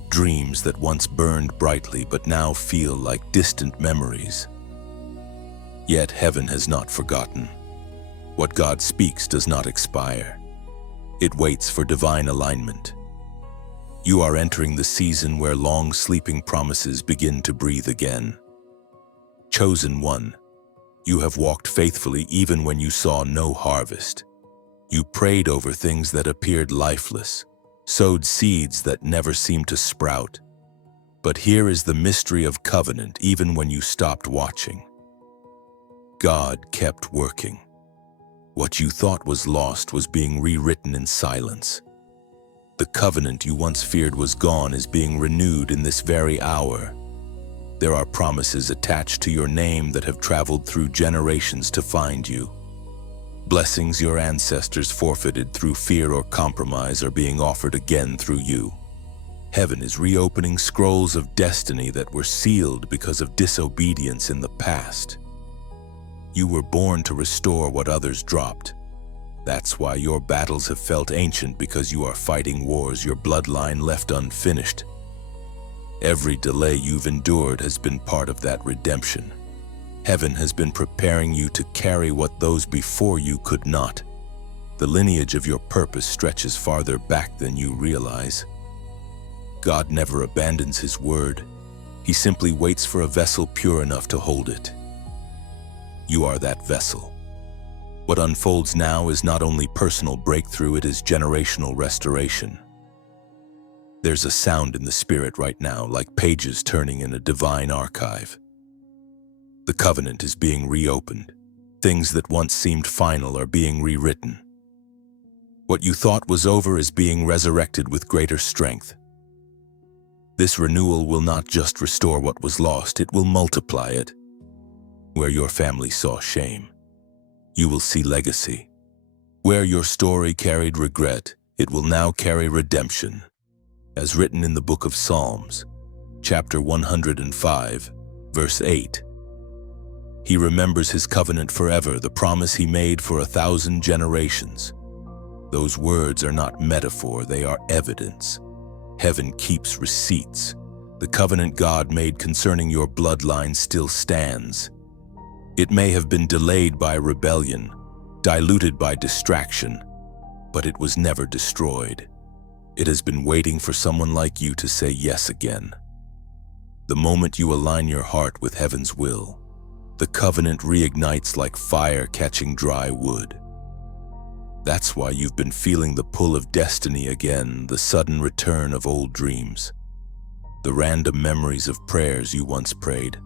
Dreams that once burned brightly but now feel like distant memories. Yet heaven has not forgotten. What God speaks does not expire. It waits for divine alignment. You are entering the season where long-sleeping promises begin to breathe again. Chosen one. You have walked faithfully even when you saw no harvest. You prayed over things that appeared lifeless, sowed seeds that never seemed to sprout. But here is the mystery of covenant even when you stopped watching. God kept working. What you thought was lost was being rewritten in silence. The covenant you once feared was gone is being renewed in this very hour. There are promises attached to your name that have traveled through generations to find you. Blessings your ancestors forfeited through fear or compromise are being offered again through you. Heaven is reopening scrolls of destiny that were sealed because of disobedience in the past. You were born to restore what others dropped. That's why your battles have felt ancient, because you are fighting wars your bloodline left unfinished. Every delay you've endured has been part of that redemption. Heaven has been preparing you to carry what those before you could not. The lineage of your purpose stretches farther back than you realize. God never abandons His word. He simply waits for a vessel pure enough to hold it. You are that vessel. What unfolds now is not only personal breakthrough, it is generational restoration. There's a sound in the spirit right now, like pages turning in a divine archive. The covenant is being reopened. Things that once seemed final are being rewritten. What you thought was over is being resurrected with greater strength. This renewal will not just restore what was lost, it will multiply it. Where your family saw shame, you will see legacy. Where your story carried regret, it will now carry redemption. As written in the book of Psalms, chapter 105, verse 8. He remembers His covenant forever, the promise He made for 1,000 generations. Those words are not metaphor, they are evidence. Heaven keeps receipts. The covenant God made concerning your bloodline still stands. It may have been delayed by rebellion, diluted by distraction, but it was never destroyed. It has been waiting for someone like you to say yes again. The moment you align your heart with heaven's will, the covenant reignites like fire catching dry wood. That's why you've been feeling the pull of destiny again, the sudden return of old dreams, the random memories of prayers you once prayed.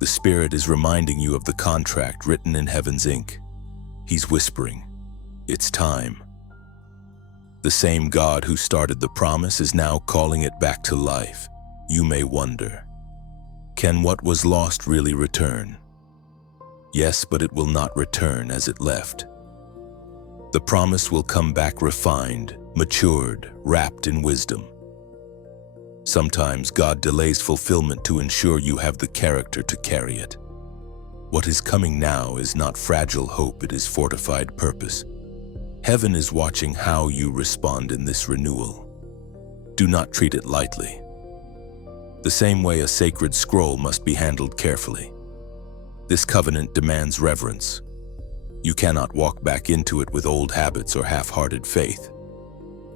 The Spirit is reminding you of the contract written in heaven's ink. He's whispering, "It's time." The same God who started the promise is now calling it back to life. You may wonder, can what was lost really return? Yes, but it will not return as it left. The promise will come back refined, matured, wrapped in wisdom. Sometimes God delays fulfillment to ensure you have the character to carry it. What is coming now is not fragile hope, it is fortified purpose. Heaven is watching how you respond in this renewal. Do not treat it lightly. The same way a sacred scroll must be handled carefully. This covenant demands reverence. You cannot walk back into it with old habits or half-hearted faith.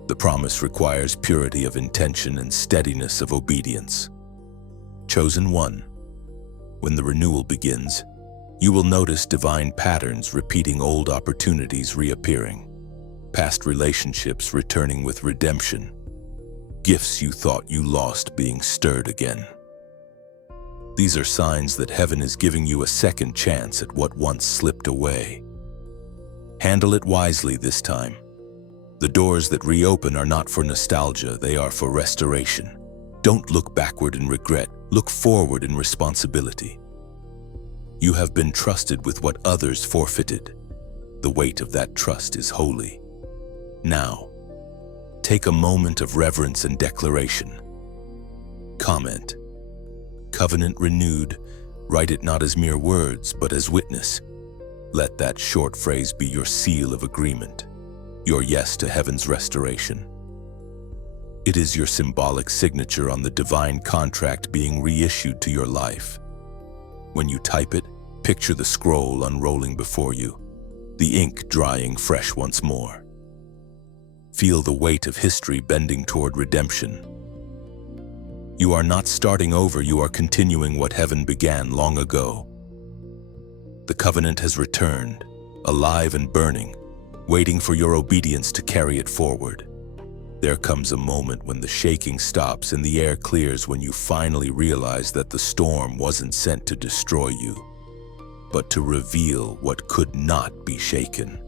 The promise requires purity of intention and steadiness of obedience. Chosen one, when the renewal begins, you will notice divine patterns repeating, old opportunities reappearing, past relationships returning with redemption, gifts you thought you lost being stirred again. These are signs that heaven is giving you a second chance at what once slipped away. Handle it wisely this time. The doors that reopen are not for nostalgia, they are for restoration. Don't look backward in regret, look forward in responsibility. You have been trusted with what others forfeited. The weight of that trust is holy. Now, take a moment of reverence and declaration. Comment. Covenant renewed. Write it not as mere words, but as witness. Let that short phrase be your seal of agreement, your yes to heaven's restoration. It is your symbolic signature on the divine contract being reissued to your life. When you type it, picture the scroll unrolling before you, the ink drying fresh once more. Feel the weight of history bending toward redemption. You are not starting over, you are continuing what heaven began long ago. The covenant has returned, alive and burning, waiting for your obedience to carry it forward. There comes a moment when the shaking stops and the air clears, when you finally realize that the storm wasn't sent to destroy you, but to reveal what could not be shaken.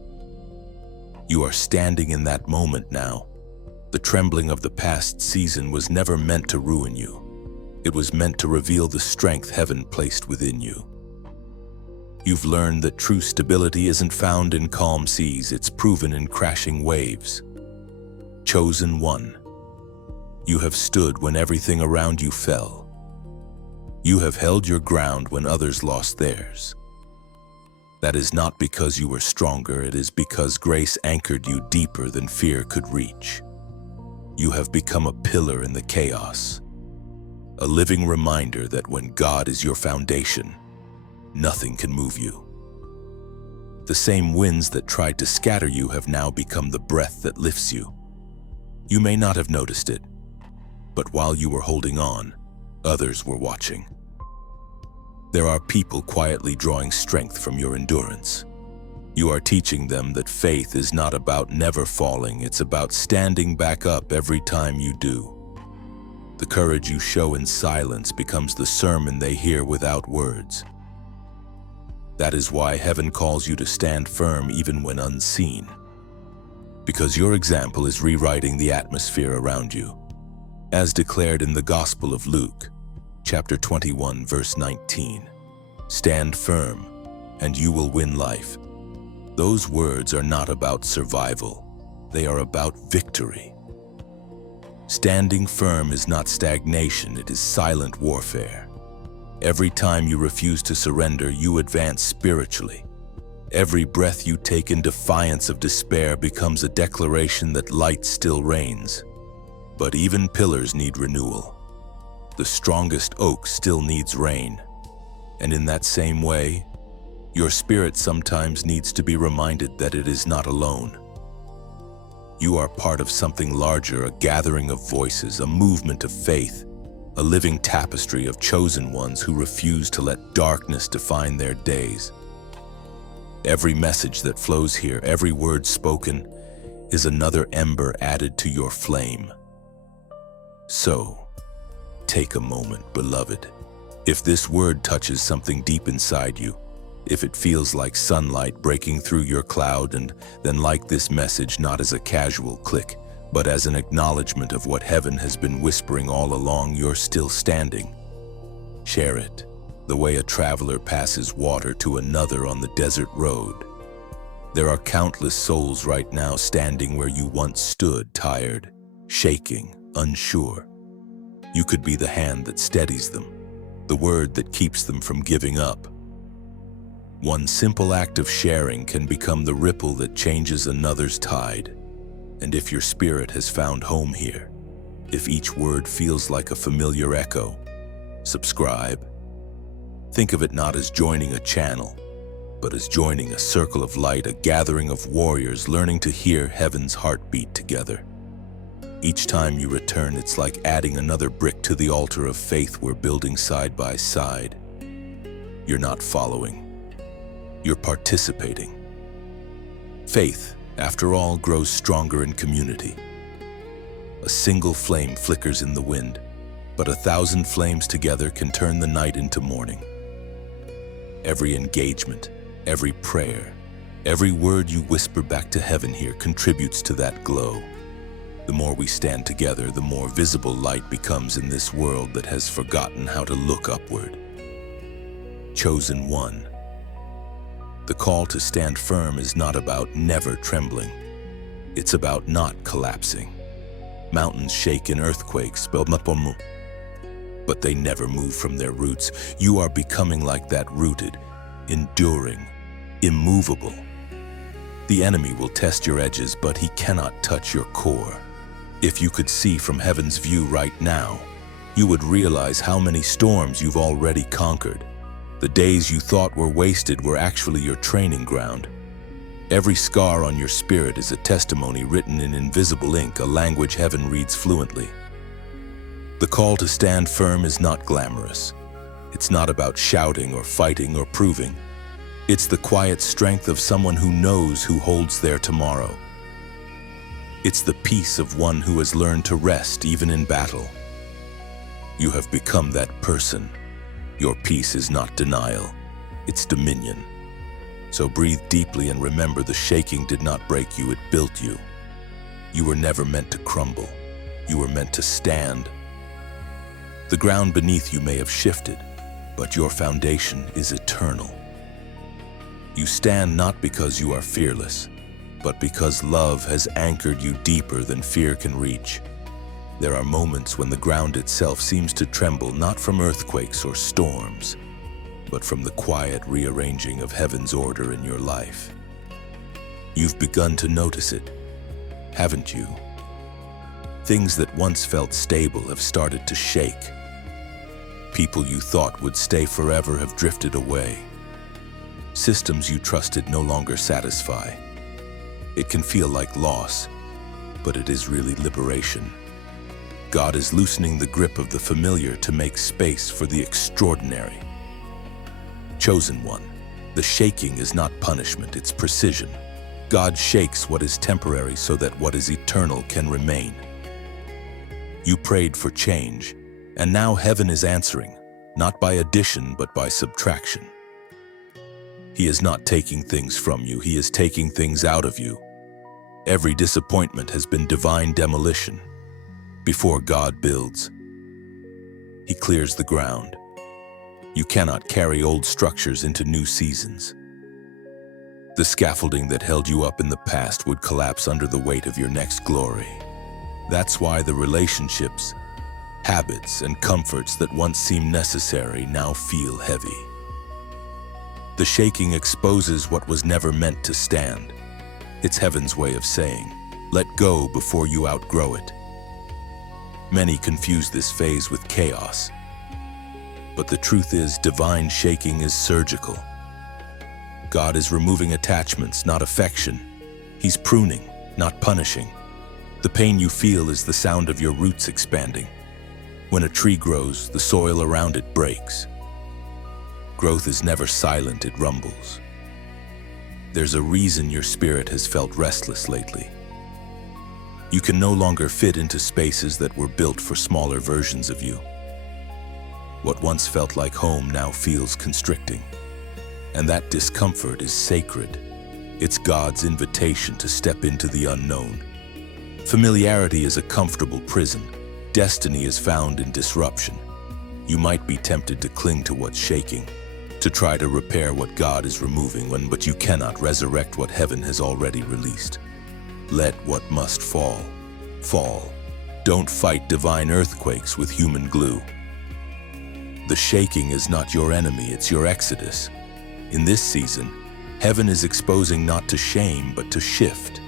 You are standing in that moment now. The trembling of the past season was never meant to ruin you. It was meant to reveal the strength heaven placed within you. You've learned that true stability isn't found in calm seas, it's proven in crashing waves. Chosen one, you have stood when everything around you fell. You have held your ground when others lost theirs. That is not because you were stronger, it is because grace anchored you deeper than fear could reach. You have become a pillar in the chaos, a living reminder that when God is your foundation, nothing can move you. The same winds that tried to scatter you have now become the breath that lifts you. You may not have noticed it, but while you were holding on, others were watching. There are people quietly drawing strength from your endurance. You are teaching them that faith is not about never falling, it's about standing back up every time you do. The courage you show in silence becomes the sermon they hear without words. That is why heaven calls you to stand firm even when unseen. Because your example is rewriting the atmosphere around you. As declared in the Gospel of Luke, chapter 21, verse 19, "Stand firm, and you will win life." Those words are not about survival, they are about victory. Standing firm is not stagnation, it is silent warfare. Every time you refuse to surrender, you advance spiritually. Every breath you take in defiance of despair becomes a declaration that light still reigns. But even pillars need renewal. The strongest oak still needs rain. And in that same way, your spirit sometimes needs to be reminded that it is not alone. You are part of something larger, a gathering of voices, a movement of faith, a living tapestry of chosen ones who refuse to let darkness define their days. Every message that flows here, every word spoken, is another ember added to your flame. So, take a moment, beloved. If this word touches something deep inside you, if it feels like sunlight breaking through your cloud, and then like this message not as a casual click, but as an acknowledgement of what heaven has been whispering all along, you're still standing. Share it, the way a traveler passes water to another on the desert road. There are countless souls right now standing where you once stood, tired, shaking, unsure. You could be the hand that steadies them, the word that keeps them from giving up. One simple act of sharing can become the ripple that changes another's tide. And if your spirit has found home here, if each word feels like a familiar echo, subscribe. Think of it not as joining a channel, but as joining a circle of light, a gathering of warriors learning to hear heaven's heartbeat together. Each time you return, it's like adding another brick to the altar of faith we're building side by side. You're not following, you're participating. Faith, after all, grows stronger in community. A single flame flickers in the wind, but 1,000 flames together can turn the night into morning. Every engagement, every prayer, every word you whisper back to heaven here contributes to that glow. The more we stand together, the more visible light becomes in this world that has forgotten how to look upward. Chosen one. The call to stand firm is not about never trembling. It's about not collapsing. Mountains shake in earthquakes, but they never move from their roots. You are becoming like that, rooted, enduring, immovable. The enemy will test your edges, but he cannot touch your core. If you could see from heaven's view right now, you would realize how many storms you've already conquered. The days you thought were wasted were actually your training ground. Every scar on your spirit is a testimony written in invisible ink, a language heaven reads fluently. The call to stand firm is not glamorous. It's not about shouting or fighting or proving. It's the quiet strength of someone who knows who holds their tomorrow. It's the peace of one who has learned to rest even in battle. You have become that person. Your peace is not denial, it's dominion. So breathe deeply and remember, the shaking did not break you, it built you. You were never meant to crumble. You were meant to stand. The ground beneath you may have shifted, but your foundation is eternal. You stand not because you are fearless, but because love has anchored you deeper than fear can reach. There are moments when the ground itself seems to tremble, not from earthquakes or storms, but from the quiet rearranging of heaven's order in your life. You've begun to notice it, haven't you? Things that once felt stable have started to shake. People you thought would stay forever have drifted away. Systems you trusted no longer satisfy. It can feel like loss, but it is really liberation. God is loosening the grip of the familiar to make space for the extraordinary. Chosen one, the shaking is not punishment, it's precision. God shakes what is temporary so that what is eternal can remain. You prayed for change, and now heaven is answering, not by addition but by subtraction. He is not taking things from you, he is taking things out of you. Every disappointment has been divine demolition. Before God builds, he clears the ground. You cannot carry old structures into new seasons. The scaffolding that held you up in the past would collapse under the weight of your next glory. That's why the relationships, habits, and comforts that once seemed necessary now feel heavy. The shaking exposes what was never meant to stand. It's heaven's way of saying, let go before you outgrow it. Many confuse this phase with chaos. But the truth is, divine shaking is surgical. God is removing attachments, not affection. He's pruning, not punishing. The pain you feel is the sound of your roots expanding. When a tree grows, the soil around it breaks. Growth is never silent, it rumbles. There's a reason your spirit has felt restless lately. You can no longer fit into spaces that were built for smaller versions of you. What once felt like home now feels constricting. And that discomfort is sacred. It's God's invitation to step into the unknown. Familiarity is a comfortable prison. Destiny is found in disruption. You might be tempted to cling to what's shaking, to try to repair what God is removing, but you cannot resurrect what heaven has already released. Let what must fall, fall. Don't fight divine earthquakes with human glue. The shaking is not your enemy, it's your exodus. In this season, heaven is exposing not to shame, but to shift.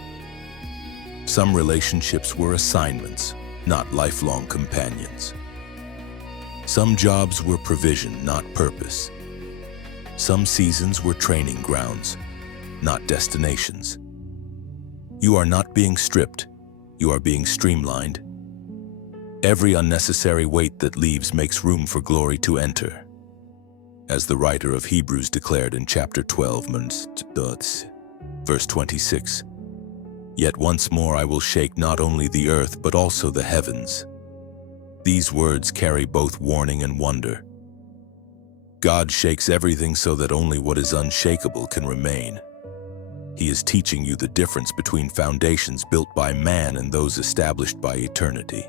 Some relationships were assignments, not lifelong companions. Some jobs were provision, not purpose. Some seasons were training grounds, not destinations. You are not being stripped, you are being streamlined. Every unnecessary weight that leaves makes room for glory to enter. As the writer of Hebrews declared in chapter 12, verse 26, "Yet once more I will shake not only the earth but also the heavens." These words carry both warning and wonder. God shakes everything so that only what is unshakable can remain. He is teaching you the difference between foundations built by man and those established by eternity.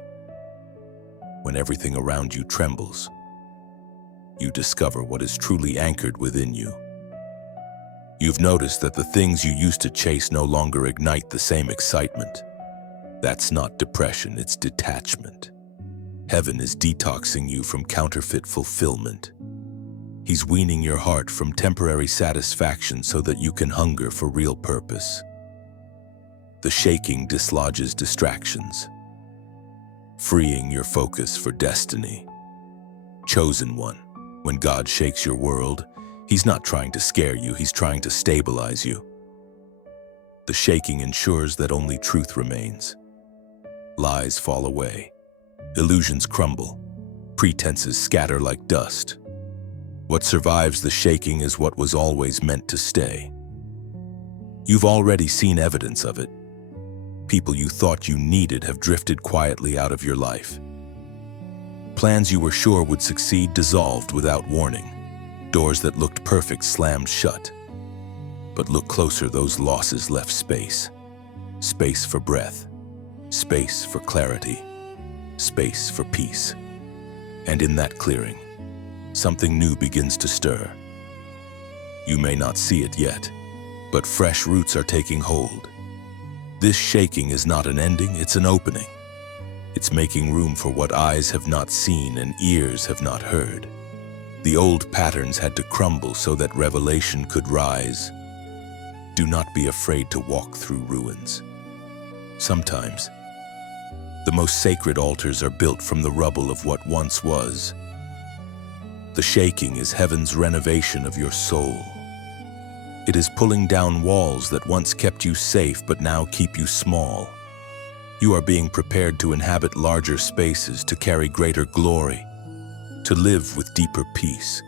When everything around you trembles, you discover what is truly anchored within you. You've noticed that the things you used to chase no longer ignite the same excitement. That's not depression, it's detachment. Heaven is detoxing you from counterfeit fulfillment. He's weaning your heart from temporary satisfaction so that you can hunger for real purpose. The shaking dislodges distractions, freeing your focus for destiny. Chosen one, when God shakes your world, He's not trying to scare you, He's trying to stabilize you. The shaking ensures that only truth remains. Lies fall away, illusions crumble, pretenses scatter like dust. What survives the shaking is what was always meant to stay. You've already seen evidence of it. People you thought you needed have drifted quietly out of your life. Plans you were sure would succeed dissolved without warning. Doors that looked perfect slammed shut. But look closer, those losses left space. Space for breath. Space for clarity. Space for peace. And in that clearing, something new begins to stir. You may not see it yet, but fresh roots are taking hold. This shaking is not an ending, it's an opening. It's making room for what eyes have not seen and ears have not heard. The old patterns had to crumble so that revelation could rise. Do not be afraid to walk through ruins. Sometimes, the most sacred altars are built from the rubble of what once was. The shaking is heaven's renovation of your soul. It is pulling down walls that once kept you safe but now keep you small. You are being prepared to inhabit larger spaces, to carry greater glory, to live with deeper peace.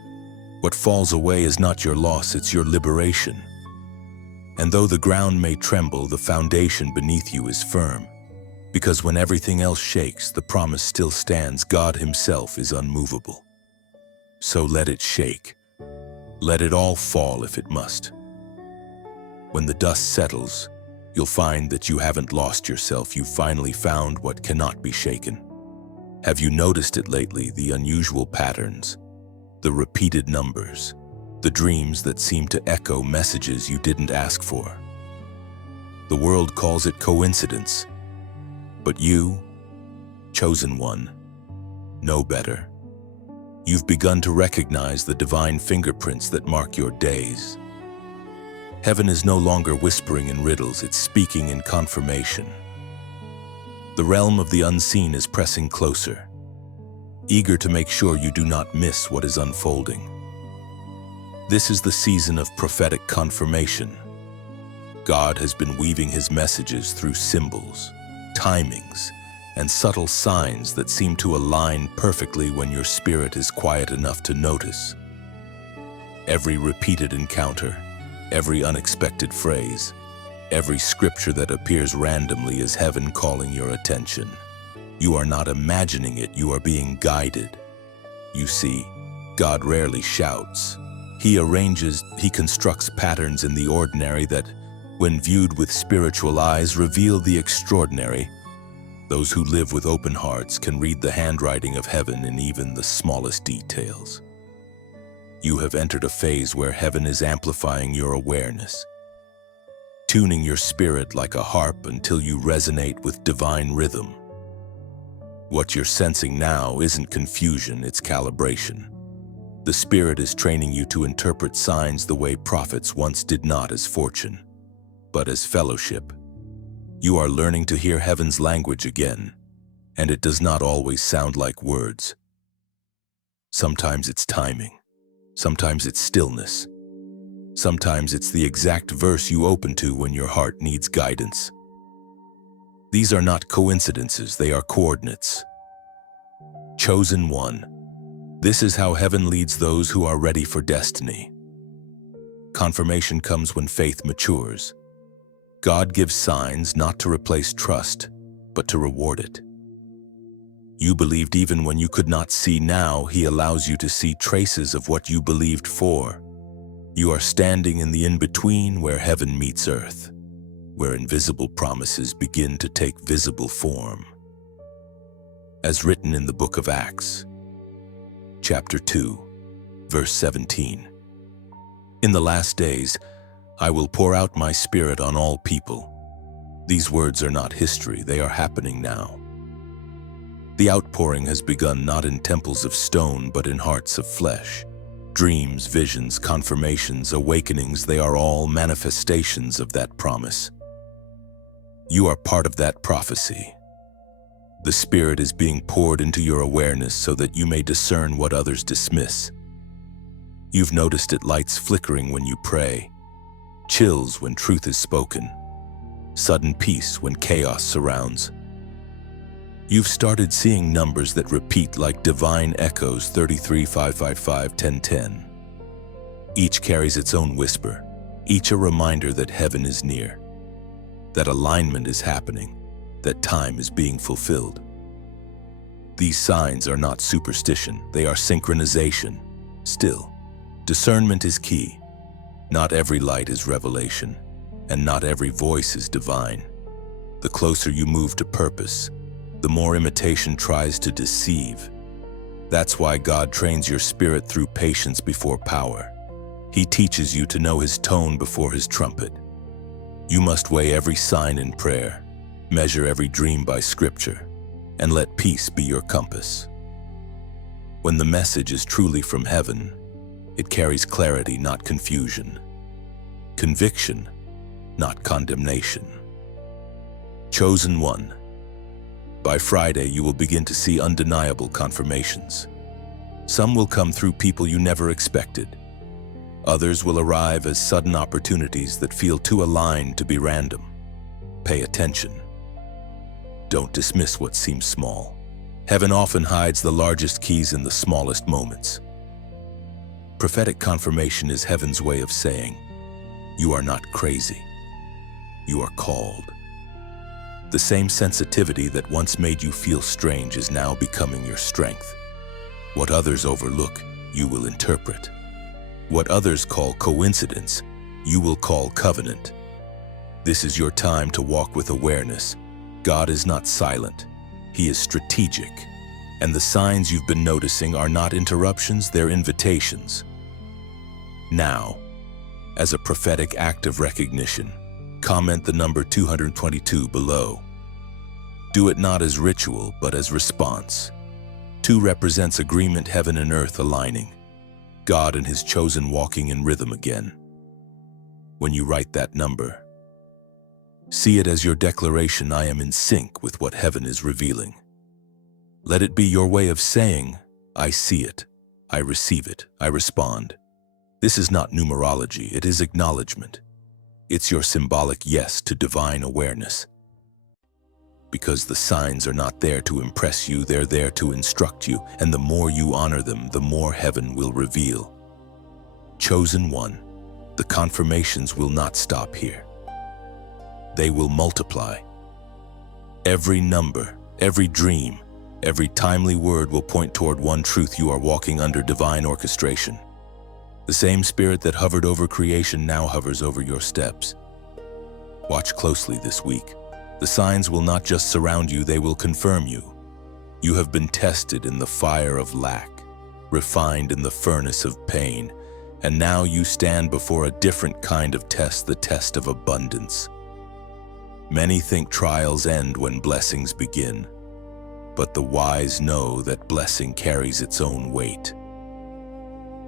What falls away is not your loss, it's your liberation. And though the ground may tremble, the foundation beneath you is firm. Because when everything else shakes, the promise still stands. God Himself is unmovable. So let it shake. Let it all fall if it must. When the dust settles, you'll find that you haven't lost yourself. You've finally found what cannot be shaken. Have you noticed it lately, the unusual patterns, the repeated numbers, the dreams that seem to echo messages you didn't ask for? The world calls it coincidence, but you, chosen one, know better. You've begun to recognize the divine fingerprints that mark your days. Heaven is no longer whispering in riddles, it's speaking in confirmation. The realm of the unseen is pressing closer, eager to make sure you do not miss what is unfolding. This is the season of prophetic confirmation. God has been weaving His messages through symbols, timings, and subtle signs that seem to align perfectly when your spirit is quiet enough to notice. Every repeated encounter, Every unexpected phrase, every scripture that appears randomly is heaven calling your attention. You are not imagining it, you are being guided. You see, God rarely shouts. He constructs patterns in the ordinary that, when viewed with spiritual eyes, reveal the extraordinary. Those who live with open hearts can read the handwriting of heaven in even the smallest details. You have entered a phase where heaven is amplifying your awareness, tuning your spirit like a harp until you resonate with divine rhythm. What you're sensing now isn't confusion, it's calibration. The Spirit is training you to interpret signs the way prophets once did, not as fortune, but as fellowship. You are learning to hear heaven's language again, and it does not always sound like words. Sometimes it's timing. Sometimes it's stillness. Sometimes it's the exact verse you open to when your heart needs guidance. These are not coincidences, they are coordinates. Chosen one. This is how heaven leads those who are ready for destiny. Confirmation comes when faith matures. God gives signs not to replace trust, but to reward it. You believed even when you could not see. Now He allows you to see traces of what you believed for. You are standing in the in-between where heaven meets earth, where invisible promises begin to take visible form. As written in the book of Acts, chapter 2, verse 17. In the last days, I will pour out my Spirit on all people. These words are not history, they are happening now. The outpouring has begun not in temples of stone, but in hearts of flesh. Dreams, visions, confirmations, awakenings, they are all manifestations of that promise. You are part of that prophecy. The Spirit is being poured into your awareness so that you may discern what others dismiss. You've noticed it, lights flickering when you pray, chills when truth is spoken, sudden peace when chaos surrounds. You've started seeing numbers that repeat like divine echoes, 33, 555, 1010. Each carries its own whisper, each a reminder that heaven is near, that alignment is happening, that time is being fulfilled. These signs are not superstition, they are synchronization. Still, discernment is key. Not every light is revelation, and not every voice is divine. The closer you move to purpose, the more imitation tries to deceive. That's why God trains your spirit through patience before power. He teaches you to know His tone before His trumpet. You must weigh every sign in prayer, measure every dream by Scripture, and let peace be your compass. When the message is truly from heaven, it carries clarity, not confusion. Conviction, not condemnation. Chosen one. By Friday, you will begin to see undeniable confirmations. Some will come through people you never expected. Others will arrive as sudden opportunities that feel too aligned to be random. Pay attention. Don't dismiss what seems small. Heaven often hides the largest keys in the smallest moments. Prophetic confirmation is heaven's way of saying, you are not crazy. You are called. The same sensitivity that once made you feel strange is now becoming your strength. What others overlook, you will interpret. What others call coincidence, you will call covenant. This is your time to walk with awareness. God is not silent. He is strategic. And the signs you've been noticing are not interruptions, they're invitations. Now, as a prophetic act of recognition, comment the number 222 below. Do it not as ritual, but as response. 2 represents agreement, heaven and earth aligning. God and His chosen walking in rhythm again. When you write that number, see it as your declaration, I am in sync with what heaven is revealing. Let it be your way of saying, I see it, I receive it, I respond. This is not numerology, it is acknowledgement. It's your symbolic yes to divine awareness. Because the signs are not there to impress you, they're there to instruct you, and the more you honor them, the more heaven will reveal. Chosen one, The confirmations will not stop here. They will multiply. Every number, every dream, every timely word will point toward one truth: you are walking under divine orchestration. The same spirit that hovered over creation now hovers over your steps. Watch closely this week. The signs will not just surround you, they will confirm you. You have been tested in the fire of lack, refined in the furnace of pain, and now you stand before a different kind of test, the test of abundance. Many think trials end when blessings begin, but the wise know that blessing carries its own weight.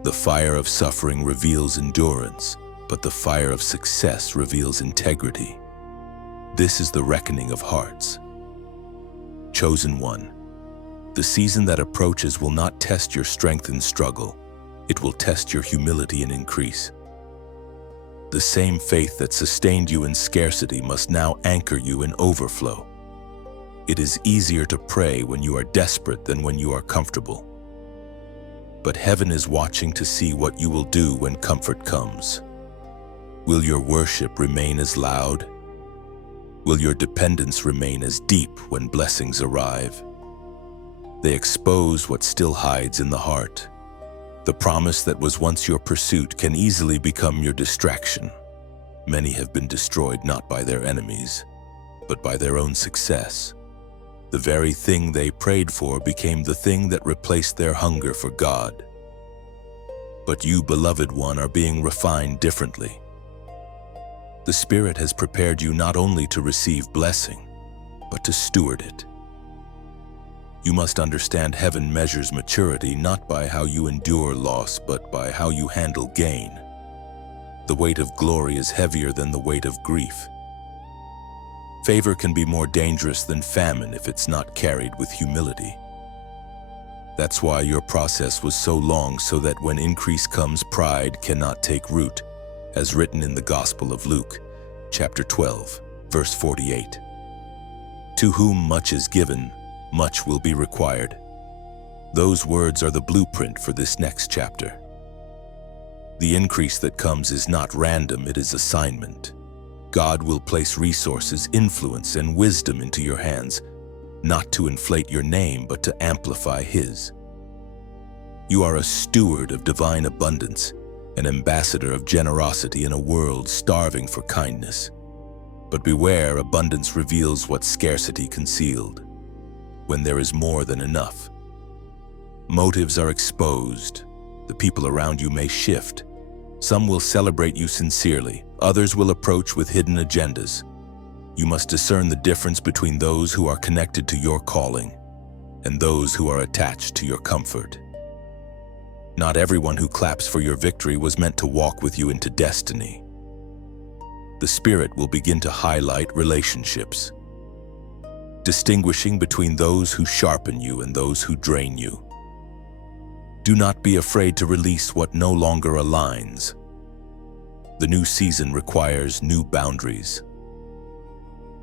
The fire of suffering reveals endurance, but the fire of success reveals integrity. This is the reckoning of hearts. Chosen one, the season that approaches will not test your strength and struggle. It will test your humility and increase. The same faith that sustained you in scarcity must now anchor you in overflow. It is easier to pray when you are desperate than when you are comfortable. But heaven is watching to see what you will do when comfort comes. Will your worship remain as loud? Will your dependence remain as deep when blessings arrive? They expose what still hides in the heart. The promise that was once your pursuit can easily become your distraction. Many have been destroyed not by their enemies, but by their own success. The very thing they prayed for became the thing that replaced their hunger for God. But you, beloved one, are being refined differently. The Spirit has prepared you not only to receive blessing, but to steward it. You must understand heaven measures maturity not by how you endure loss, but by how you handle gain. The weight of glory is heavier than the weight of grief. Favor can be more dangerous than famine if it's not carried with humility. That's why your process was so long, so that when increase comes, pride cannot take root, as written in the Gospel of Luke, chapter 12, verse 48. To whom much is given, much will be required. Those words are the blueprint for this next chapter. The increase that comes is not random, it is assignment. God will place resources, influence, and wisdom into your hands, not to inflate your name, but to amplify His. You are a steward of divine abundance, an ambassador of generosity in a world starving for kindness. But beware, abundance reveals what scarcity concealed. When there is more than enough, motives are exposed. The people around you may shift. Some will celebrate you sincerely, others will approach with hidden agendas. You must discern the difference between those who are connected to your calling and those who are attached to your comfort. Not everyone who claps for your victory was meant to walk with you into destiny. The Spirit will begin to highlight relationships, distinguishing between those who sharpen you and those who drain you. Do not be afraid to release what no longer aligns. The new season requires new boundaries.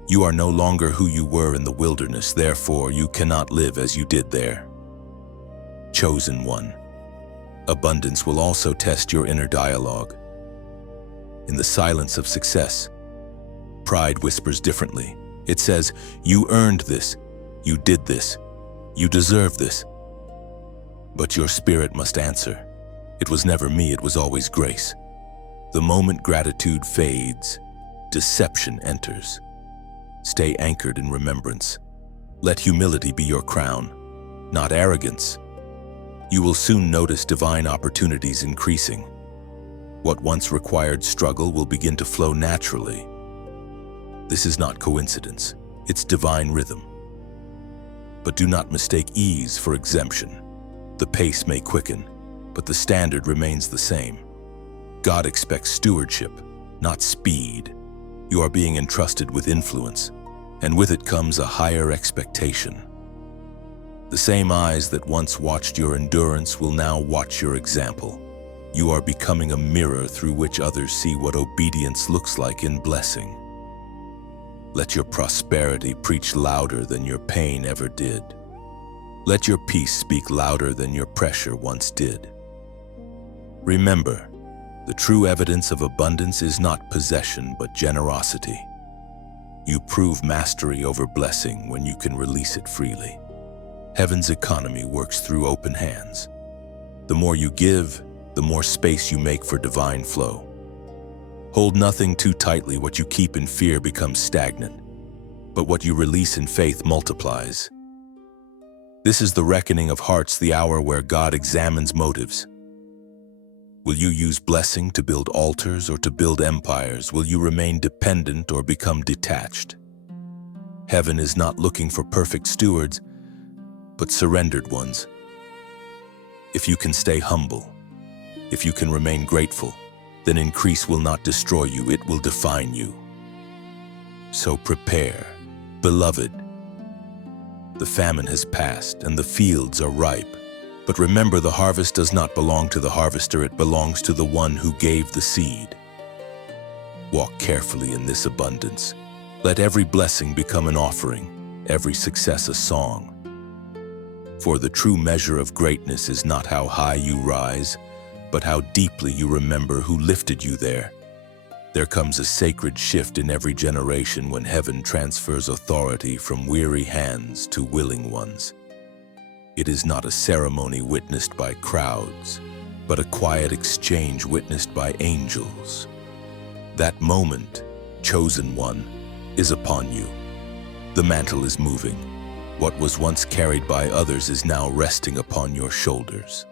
You are no longer who you were in the wilderness, therefore you cannot live as you did there. Chosen one, abundance will also test your inner dialogue. In the silence of success, pride whispers differently. It says, you earned this, you did this, you deserve this. But your spirit must answer. It was never me, it was always grace. The moment gratitude fades, deception enters. Stay anchored in remembrance. Let humility be your crown, not arrogance. You will soon notice divine opportunities increasing. What once required struggle will begin to flow naturally. This is not coincidence, it's divine rhythm. But do not mistake ease for exemption. The pace may quicken, but the standard remains the same. God expects stewardship, not speed. You are being entrusted with influence, and with it comes a higher expectation. The same eyes that once watched your endurance will now watch your example. You are becoming a mirror through which others see what obedience looks like in blessing. Let your prosperity preach louder than your pain ever did. Let your peace speak louder than your pressure once did. Remember, The true evidence of abundance is not possession, but generosity. You prove mastery over blessing when you can release it freely. Heaven's economy works through open hands. The more you give, the more space you make for divine flow. Hold nothing too tightly. What you keep in fear becomes stagnant, but what you release in faith multiplies. This is the reckoning of hearts, the hour where God examines motives. Will you use blessing to build altars or to build empires? Will you remain dependent or become detached? Heaven is not looking for perfect stewards, but surrendered ones. If you can stay humble, if you can remain grateful, then increase will not destroy you, it will define you. So prepare, beloved. The famine has passed and the fields are ripe. But remember, the harvest does not belong to the harvester, it belongs to the one who gave the seed. Walk carefully in this abundance. Let every blessing become an offering, every success a song. For the true measure of greatness is not how high you rise, but how deeply you remember who lifted you there. There comes a sacred shift in every generation when heaven transfers authority from weary hands to willing ones. It is not a ceremony witnessed by crowds, but a quiet exchange witnessed by angels. That moment, chosen one, is upon you. The mantle is moving. What was once carried by others is now resting upon your shoulders.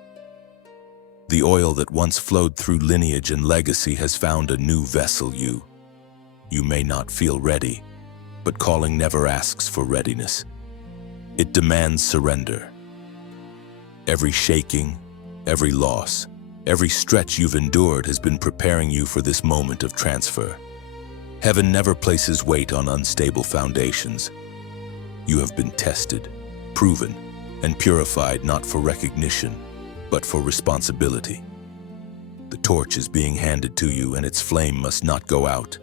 The oil that once flowed through lineage and legacy has found a new vessel. You may not feel ready, but calling never asks for readiness. It demands surrender. Every shaking, every loss, every stretch you've endured has been preparing you for this moment of transfer. Heaven never places weight on unstable foundations. You have been tested, proven, and purified not for recognition, but for responsibility. The torch is being handed to you and its flame must not go out.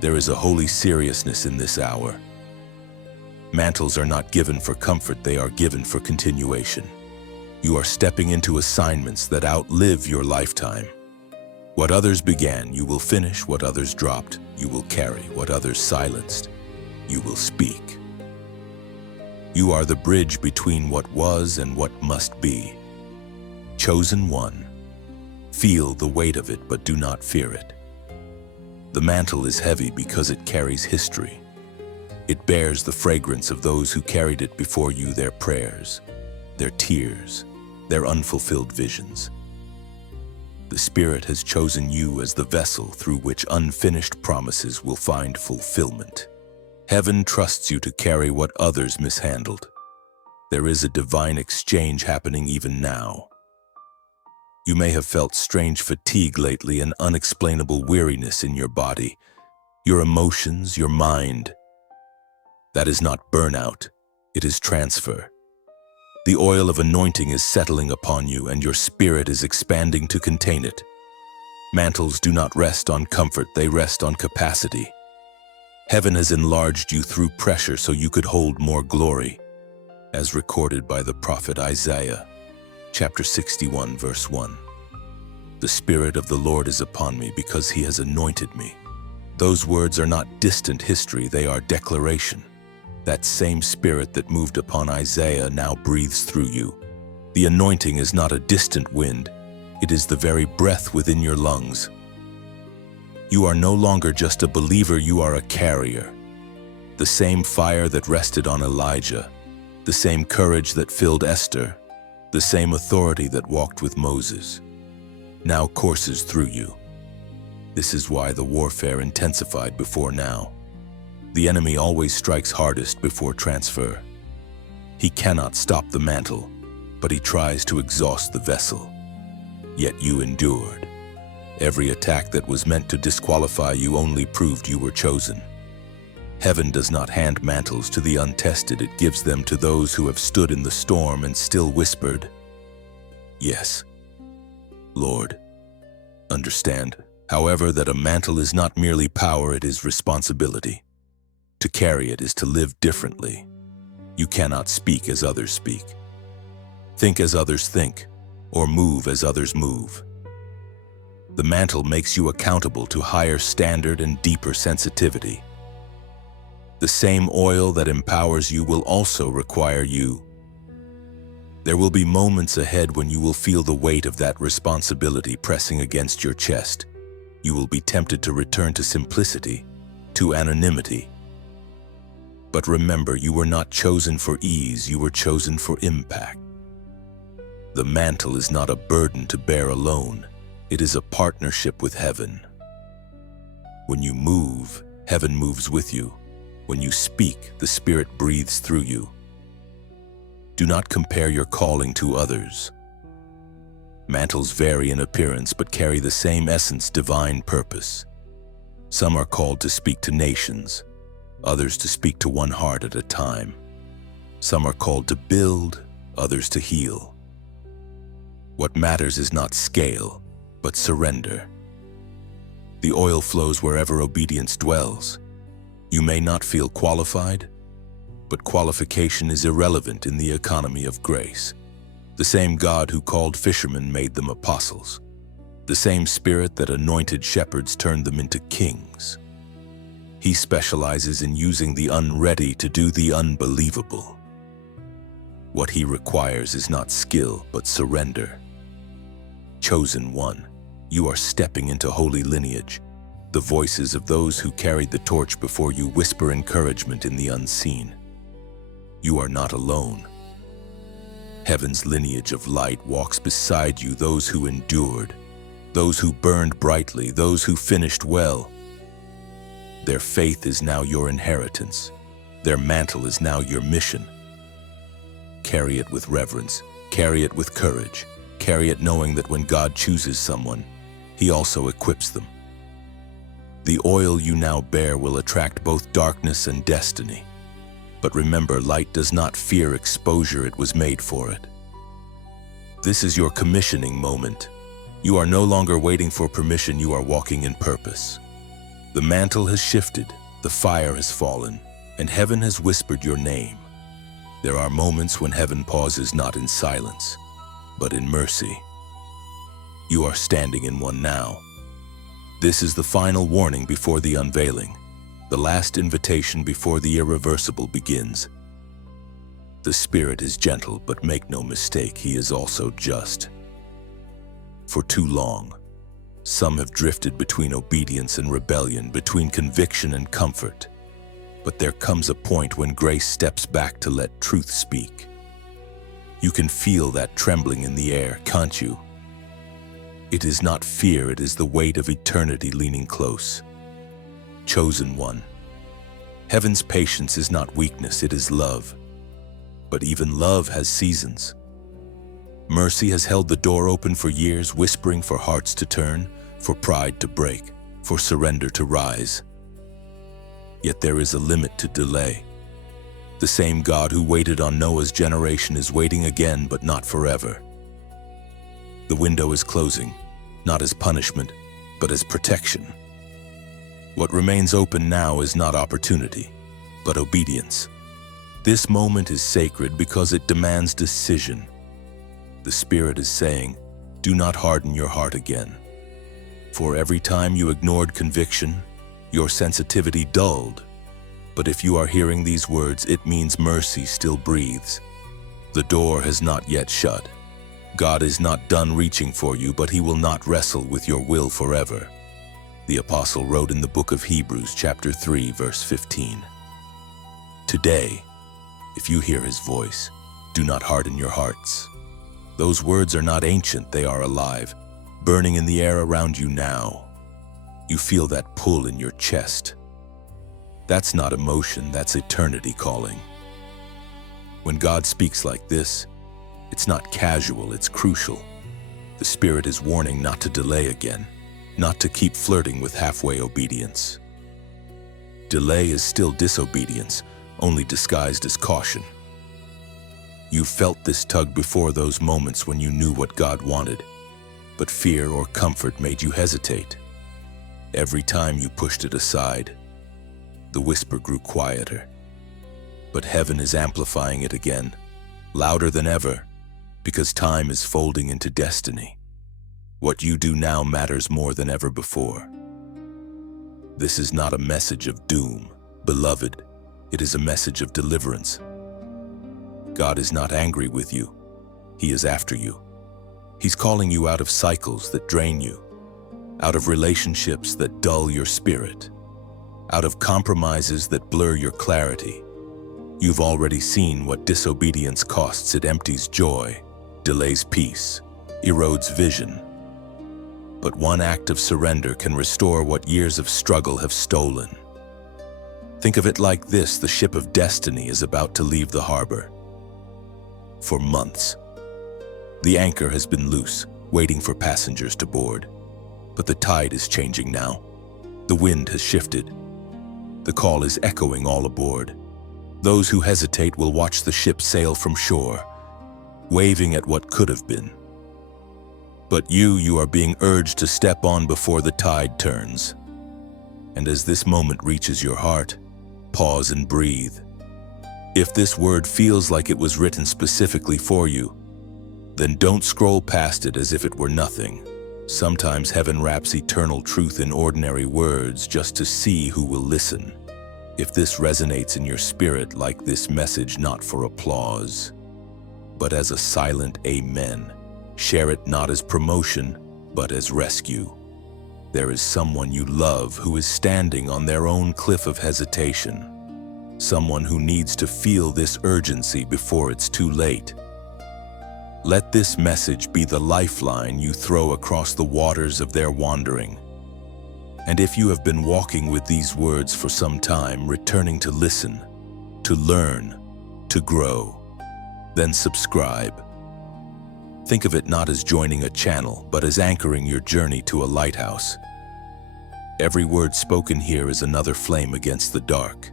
There is a holy seriousness in this hour. Mantles are not given for comfort, they are given for continuation. You are stepping into assignments that outlive your lifetime. What others began, you will finish. What others dropped, you will carry. What others silenced, you will speak. You are the bridge between what was and what must be. Chosen one, feel the weight of it, but do not fear it. The mantle is heavy because it carries history. It bears the fragrance of those who carried it before you, their prayers, their tears, their unfulfilled visions. The Spirit has chosen you as the vessel through which unfinished promises will find fulfillment. Heaven trusts you to carry what others mishandled. There is a divine exchange happening even now. You may have felt strange fatigue lately, an unexplainable weariness in your body, your emotions, your mind. That is not burnout, it is transfer. The oil of anointing is settling upon you and your spirit is expanding to contain it. Mantles do not rest on comfort, they rest on capacity. Heaven has enlarged you through pressure so you could hold more glory, as recorded by the prophet Isaiah, chapter 61, verse 1. The Spirit of the Lord is upon me because he has anointed me. Those words are not distant history, they are declaration. That same Spirit that moved upon Isaiah now breathes through you. The anointing is not a distant wind, it is the very breath within your lungs. You are no longer just a believer, you are a carrier. The same fire that rested on Elijah, the same courage that filled Esther, the same authority that walked with Moses, now courses through you. This is why the warfare intensified before now. The enemy always strikes hardest before transfer. He cannot stop the mantle, but he tries to exhaust the vessel. Yet you endured. Every attack that was meant to disqualify you only proved you were chosen. Heaven does not hand mantles to the untested, it gives them to those who have stood in the storm and still whispered, "Yes, Lord." Understand, however, that a mantle is not merely power, it is responsibility. To carry it is to live differently. You cannot speak as others speak, think as others think, or move as others move. The mantle makes you accountable to higher standard and deeper sensitivity. The same oil that empowers you will also require you. There will be moments ahead when you will feel the weight of that responsibility pressing against your chest. You will be tempted to return to simplicity, to anonymity. But remember, you were not chosen for ease, you were chosen for impact. The mantle is not a burden to bear alone. It is a partnership with heaven. When you move, heaven moves with you. When you speak, the Spirit breathes through you. Do not compare your calling to others. Mantles vary in appearance but carry the same essence, divine purpose. Some are called to speak to nations, others to speak to one heart at a time. Some are called to build, others to heal. What matters is not scale, but surrender. The oil flows wherever obedience dwells. You may not feel qualified, but qualification is irrelevant in the economy of grace. The same God who called fishermen made them apostles. The same Spirit that anointed shepherds turned them into kings. He specializes in using the unready to do the unbelievable. What he requires is not skill, but surrender. Chosen one, you are stepping into holy lineage. The voices of those who carried the torch before you whisper encouragement in the unseen. You are not alone. Heaven's lineage of light walks beside you, those who endured, those who burned brightly, those who finished well. Their faith is now your inheritance. Their mantle is now your mission. Carry it with reverence, carry it with courage, carry it knowing that when God chooses someone, He also equips them. The oil you now bear will attract both darkness and destiny. But remember, light does not fear exposure, it was made for it. This is your commissioning moment. You are no longer waiting for permission, you are walking in purpose. The mantle has shifted, the fire has fallen, and heaven has whispered your name. There are moments when heaven pauses not in silence, but in mercy. You are standing in one now. This is the final warning before the unveiling, the last invitation before the irreversible begins. The Spirit is gentle, but make no mistake, He is also just. For too long, some have drifted between obedience and rebellion, between conviction and comfort. But there comes a point when grace steps back to let truth speak. You can feel that trembling in the air, can't you? It is not fear, it is the weight of eternity leaning close. Chosen one. Heaven's patience is not weakness, it is love. But even love has seasons. Mercy has held the door open for years, whispering for hearts to turn, for pride to break, for surrender to rise. Yet there is a limit to delay. The same God who waited on Noah's generation is waiting again, but not forever. The window is closing, not as punishment, but as protection. What remains open now is not opportunity, but obedience. This moment is sacred because it demands decision. The Spirit is saying, do not harden your heart again. For every time you ignored conviction, your sensitivity dulled. But if you are hearing these words, it means mercy still breathes. The door has not yet shut. God is not done reaching for you, but He will not wrestle with your will forever. The Apostle wrote in the book of Hebrews, chapter 3, verse 15. Today, if you hear His voice, do not harden your hearts. Those words are not ancient, they are alive, burning in the air around you now. You feel that pull in your chest. That's not emotion, that's eternity calling. When God speaks like this, it's not casual, it's crucial. The Spirit is warning not to delay again, not to keep flirting with halfway obedience. Delay is still disobedience, only disguised as caution. You felt this tug before, those moments when you knew what God wanted, but fear or comfort made you hesitate. Every time you pushed it aside, the whisper grew quieter. But heaven is amplifying it again, louder than ever, because time is folding into destiny. What you do now matters more than ever before. This is not a message of doom, beloved. It is a message of deliverance. God is not angry with you. He is after you. He's calling you out of cycles that drain you, out of relationships that dull your spirit, out of compromises that blur your clarity. You've already seen what disobedience costs. It empties joy, delays peace, erodes vision. But one act of surrender can restore what years of struggle have stolen. Think of it like this: the ship of destiny is about to leave the harbor. For months, the anchor has been loose, waiting for passengers to board. But the tide is changing now. The wind has shifted. The call is echoing all aboard. Those who hesitate will watch the ship sail from shore, waving at what could have been. But you are being urged to step on before the tide turns. And as this moment reaches your heart, pause and breathe. If this word feels like it was written specifically for you, then don't scroll past it as if it were nothing. Sometimes heaven wraps eternal truth in ordinary words just to see who will listen. If this resonates in your spirit like this message, not for applause, but as a silent amen, share it not as promotion, but as rescue. There is someone you love who is standing on their own cliff of hesitation. Someone who needs to feel this urgency before it's too late. Let this message be the lifeline you throw across the waters of their wandering. And if you have been walking with these words for some time, returning to listen, to learn, to grow, then subscribe. Think of it not as joining a channel, but as anchoring your journey to a lighthouse. Every word spoken here is another flame against the dark,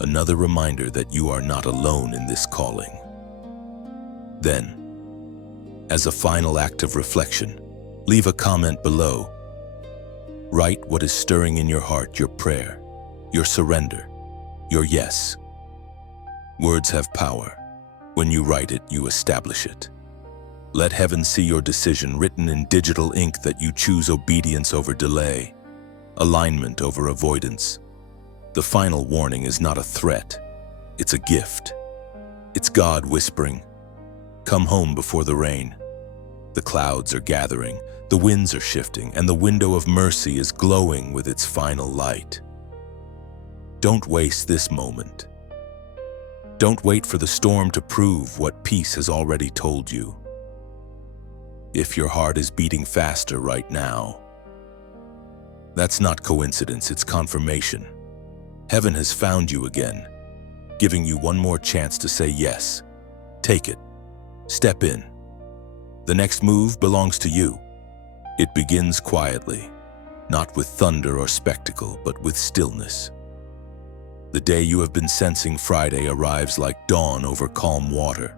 another reminder that you are not alone in this calling. Then, as a final act of reflection, leave a comment below. Write what is stirring in your heart, your prayer, your surrender, your yes. Words have power. When you write it, you establish it. Let heaven see your decision written in digital ink, that you choose obedience over delay, alignment over avoidance. The final warning is not a threat. It's a gift. It's God whispering, "Come home before the rain." The clouds are gathering, the winds are shifting, and the window of mercy is glowing with its final light. Don't waste this moment. Don't wait for the storm to prove what peace has already told you. If your heart is beating faster right now, that's not coincidence, it's confirmation. Heaven has found you again, giving you one more chance to say yes. Take it. Step in. The next move belongs to you. It begins quietly, not with thunder or spectacle, but with stillness. The day you have been sensing Friday arrives like dawn over calm water.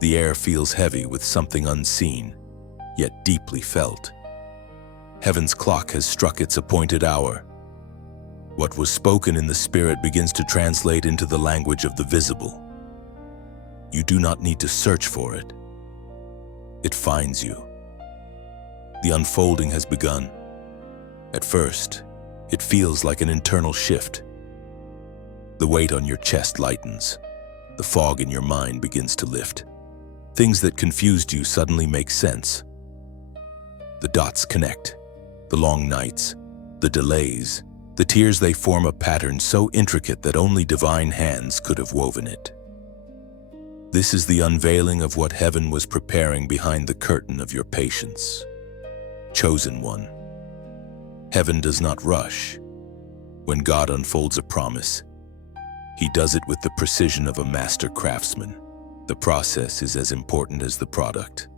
The air feels heavy with something unseen, yet deeply felt. Heaven's clock has struck its appointed hour. What was spoken in the spirit begins to translate into the language of the visible. You do not need to search for it. It finds you. The unfolding has begun. At first, it feels like an internal shift. The weight on your chest lightens. The fog in your mind begins to lift. Things that confused you suddenly make sense. The dots connect. The long nights, the delays, the tears, they form a pattern so intricate that only divine hands could have woven it. This is the unveiling of what heaven was preparing behind the curtain of your patience. Chosen one. Heaven does not rush. When God unfolds a promise, He does it with the precision of a master craftsman. The process is as important as the product.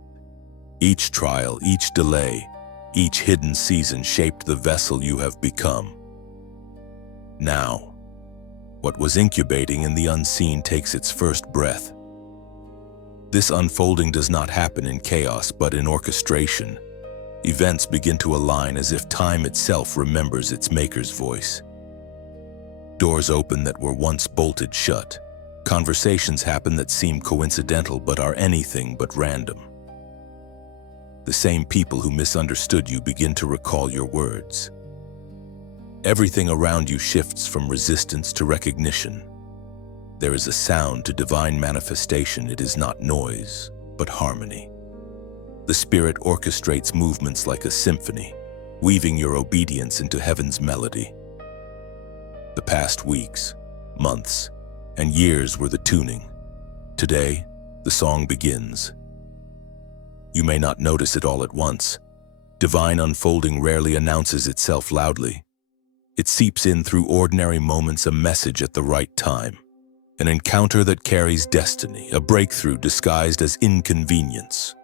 Each trial, each delay, each hidden season shaped the vessel you have become. Now, what was incubating in the unseen takes its first breath. This unfolding does not happen in chaos, but in orchestration. Events begin to align as if time itself remembers its maker's voice. Doors open that were once bolted shut. Conversations happen that seem coincidental but are anything but random. The same people who misunderstood you begin to recall your words. Everything around you shifts from resistance to recognition. There is a sound to divine manifestation. It is not noise, but harmony. The Spirit orchestrates movements like a symphony, weaving your obedience into heaven's melody. The past weeks, months, and years were the tuning. Today, the song begins. You may not notice it all at once. Divine unfolding rarely announces itself loudly. It seeps in through ordinary moments, a message at the right time, an encounter that carries destiny, a breakthrough disguised as inconvenience.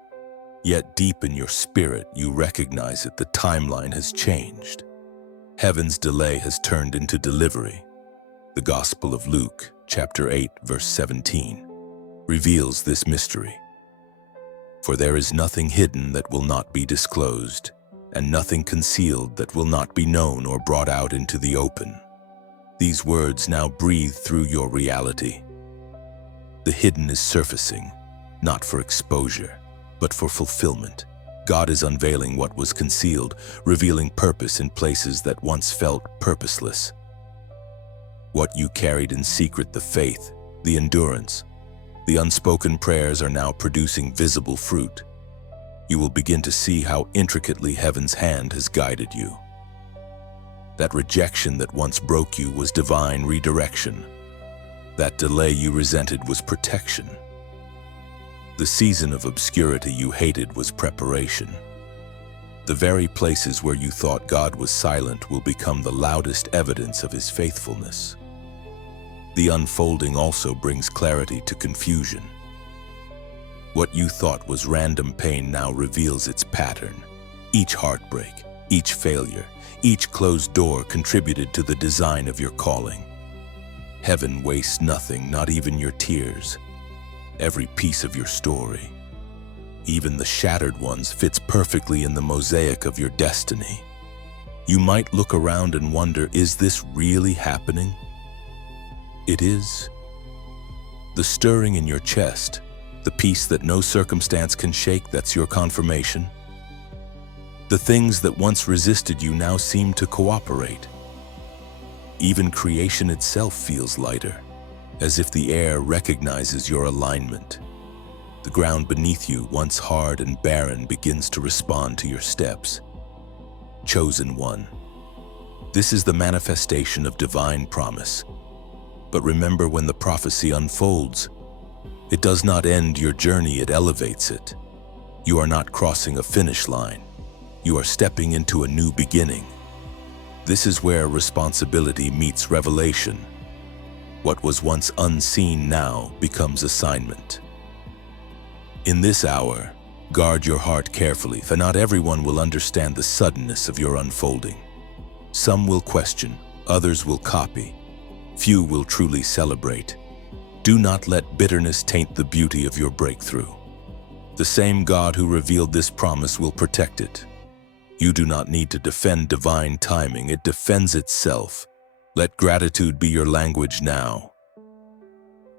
Yet deep in your spirit, you recognize it. The timeline has changed. Heaven's delay has turned into delivery. The Gospel of Luke, chapter 8, verse 17, reveals this mystery. For there is nothing hidden that will not be disclosed, and nothing concealed that will not be known or brought out into the open. These words now breathe through your reality. The hidden is surfacing, not for exposure, but for fulfillment. God is unveiling what was concealed, revealing purpose in places that once felt purposeless. What you carried in secret, the faith, the endurance, the unspoken prayers, are now producing visible fruit. You will begin to see how intricately heaven's hand has guided you. That rejection that once broke you was divine redirection. That delay you resented was protection. The season of obscurity you hated was preparation. The very places where you thought God was silent will become the loudest evidence of His faithfulness. The unfolding also brings clarity to confusion. What you thought was random pain now reveals its pattern. Each heartbreak, each failure, each closed door contributed to the design of your calling. Heaven wastes nothing, not even your tears. Every piece of your story, even the shattered ones, fits perfectly in the mosaic of your destiny. You might look around and wonder, is this really happening? It is. The stirring in your chest, the peace that no circumstance can shake, that's your confirmation. The things that once resisted you now seem to cooperate. Even creation itself feels lighter, as if the air recognizes your alignment. The ground beneath you, once hard and barren, begins to respond to your steps. Chosen one. This is the manifestation of divine promise. But remember, when the prophecy unfolds, it does not end your journey, it elevates it. You are not crossing a finish line. You are stepping into a new beginning. This is where responsibility meets revelation. What was once unseen now becomes assignment. In this hour, guard your heart carefully, for not everyone will understand the suddenness of your unfolding. Some will question, others will copy. Few will truly celebrate. Do not let bitterness taint the beauty of your breakthrough. The same God who revealed this promise will protect it. You do not need to defend divine timing, it defends itself. Let gratitude be your language now.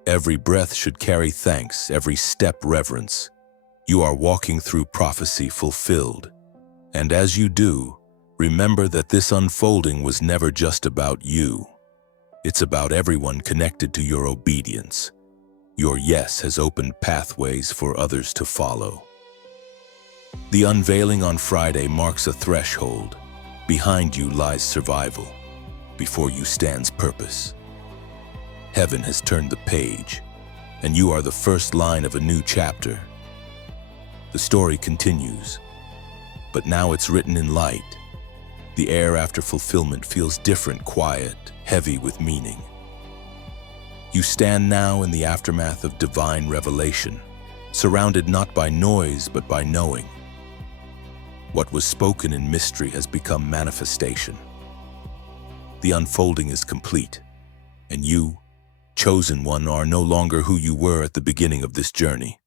Every breath should carry thanks, every step reverence. You are walking through prophecy fulfilled. And as you do, remember that this unfolding was never just about you. It's about everyone connected to your obedience. Your yes has opened pathways for others to follow. The unveiling on Friday marks a threshold. Behind you lies survival. Before you stands purpose. Heaven has turned the page, and you are the first line of a new chapter. The story continues, but now it's written in light. The air after fulfillment feels different, quiet, heavy with meaning. You stand now in the aftermath of divine revelation, surrounded not by noise but by knowing. What was spoken in mystery has become manifestation. The unfolding is complete, and you, chosen one, are no longer who you were at the beginning of this journey.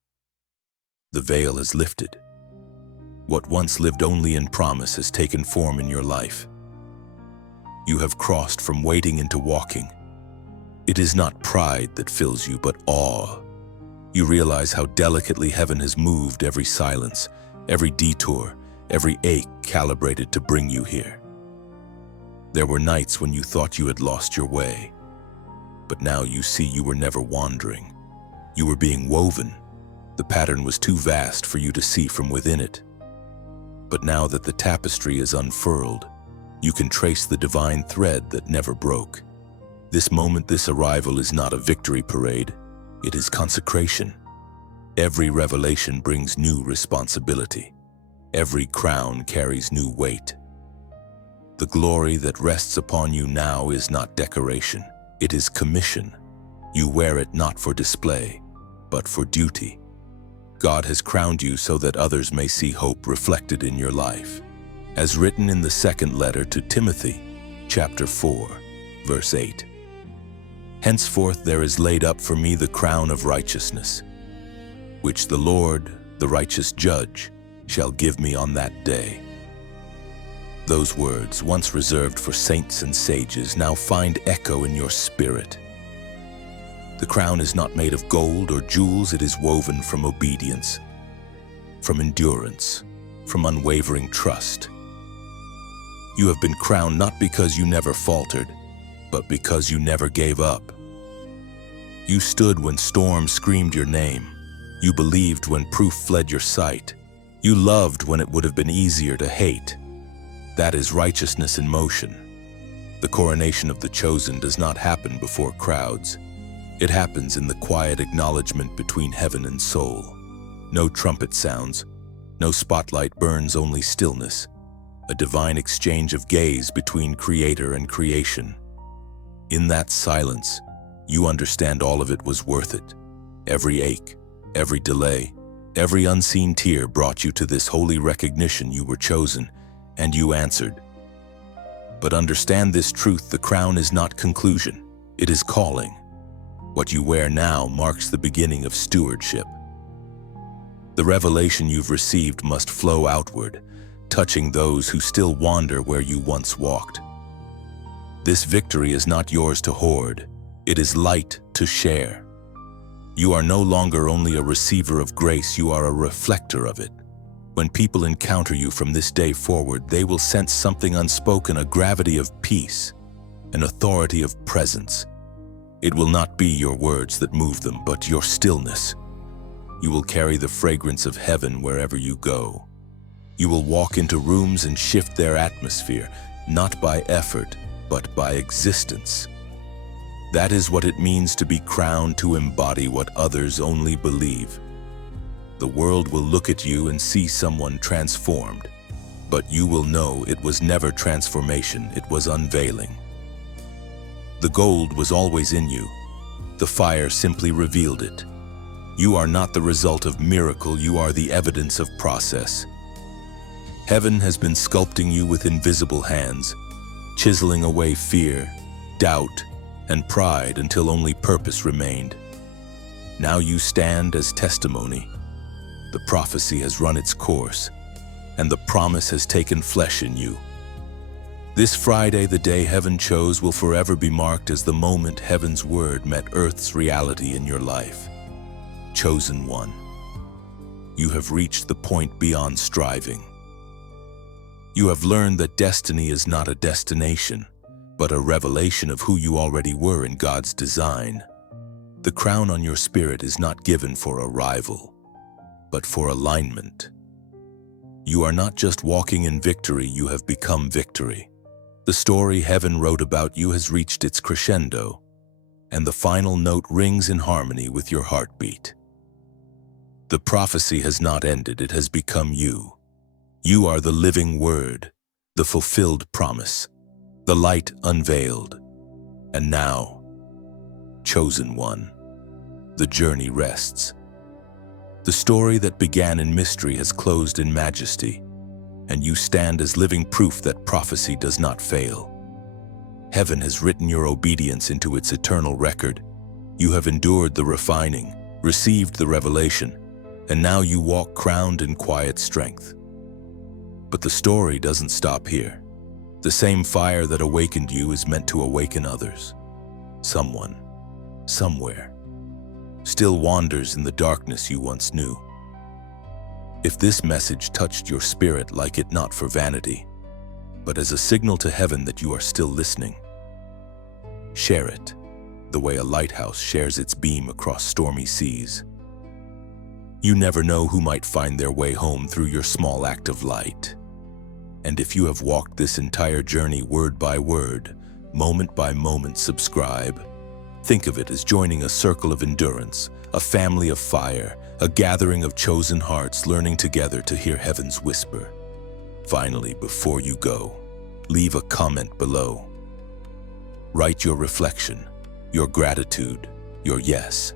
The veil is lifted. What once lived only in promise has taken form in your life. You have crossed from waiting into walking. It is not pride that fills you, but awe. You realize how delicately heaven has moved every silence, every detour, every ache calibrated to bring you here. There were nights when you thought you had lost your way, but now you see you were never wandering. You were being woven. The pattern was too vast for you to see from within it. But now that the tapestry is unfurled, you can trace the divine thread that never broke. This moment, this arrival is not a victory parade. It is consecration. Every revelation brings new responsibility. Every crown carries new weight. The glory that rests upon you now is not decoration. It is commission. You wear it not for display, but for duty. God has crowned you so that others may see hope reflected in your life. As written in the second letter to Timothy, chapter 4, verse 8. Henceforth there is laid up for me the crown of righteousness, which the Lord, the righteous judge, shall give me on that day. Those words, once reserved for saints and sages, now find echo in your spirit. The crown is not made of gold or jewels, it is woven from obedience, from endurance, from unwavering trust. You have been crowned not because you never faltered, but because you never gave up. You stood when storms screamed your name. You believed when proof fled your sight. You loved when it would have been easier to hate. That is righteousness in motion. The coronation of the chosen does not happen before crowds. It happens in the quiet acknowledgement between heaven and soul. No trumpet sounds, no spotlight burns, only stillness. A divine exchange of gaze between creator and creation. In that silence, you understand all of it was worth it. Every ache, every delay, every unseen tear brought you to this holy recognition you were chosen, and you answered. But understand this truth, the crown is not conclusion, it is calling. What you wear now marks the beginning of stewardship. The revelation you've received must flow outward, touching those who still wander where you once walked. This victory is not yours to hoard, it is light to share. You are no longer only a receiver of grace, you are a reflector of it. When people encounter you from this day forward, they will sense something unspoken, a gravity of peace, an authority of presence. It will not be your words that move them, but your stillness. You will carry the fragrance of heaven wherever you go. You will walk into rooms and shift their atmosphere, not by effort, but by existence. That is what it means to be crowned, to embody what others only believe. The world will look at you and see someone transformed, but you will know it was never transformation, it was unveiling. The gold was always in you. The fire simply revealed it. You are not the result of miracle, you are the evidence of process. Heaven has been sculpting you with invisible hands, chiseling away fear, doubt, and pride until only purpose remained. Now you stand as testimony. The prophecy has run its course, and the promise has taken flesh in you. This Friday, the day heaven chose, will forever be marked as the moment heaven's word met earth's reality in your life. Chosen one. You have reached the point beyond striving. You have learned that destiny is not a destination, but a revelation of who you already were in God's design. The crown on your spirit is not given for a rival, but for alignment. You are not just walking in victory, you have become victory. The story heaven wrote about you has reached its crescendo, and the final note rings in harmony with your heartbeat. The prophecy has not ended, it has become you. You are the living word, the fulfilled promise, the light unveiled. And now, chosen one, the journey rests. The story that began in mystery has closed in majesty, and you stand as living proof that prophecy does not fail. Heaven has written your obedience into its eternal record. You have endured the refining, received the revelation, and now you walk crowned in quiet strength. But the story doesn't stop here. The same fire that awakened you is meant to awaken others. Someone, somewhere, still wanders in the darkness you once knew. If this message touched your spirit, like it not for vanity, but as a signal to heaven that you are still listening. Share it, the way a lighthouse shares its beam across stormy seas. You never know who might find their way home through your small act of light. And if you have walked this entire journey word by word, moment by moment, subscribe. Think of it as joining a circle of endurance, a family of fire, a gathering of chosen hearts learning together to hear heaven's whisper. Finally, before you go, leave a comment below. Write your reflection, your gratitude, your yes.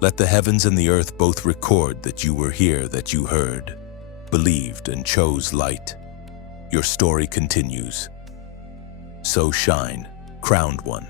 Let the heavens and the earth both record that you were here, that you heard, believed, and chose light. Your story continues. So shine, crowned one.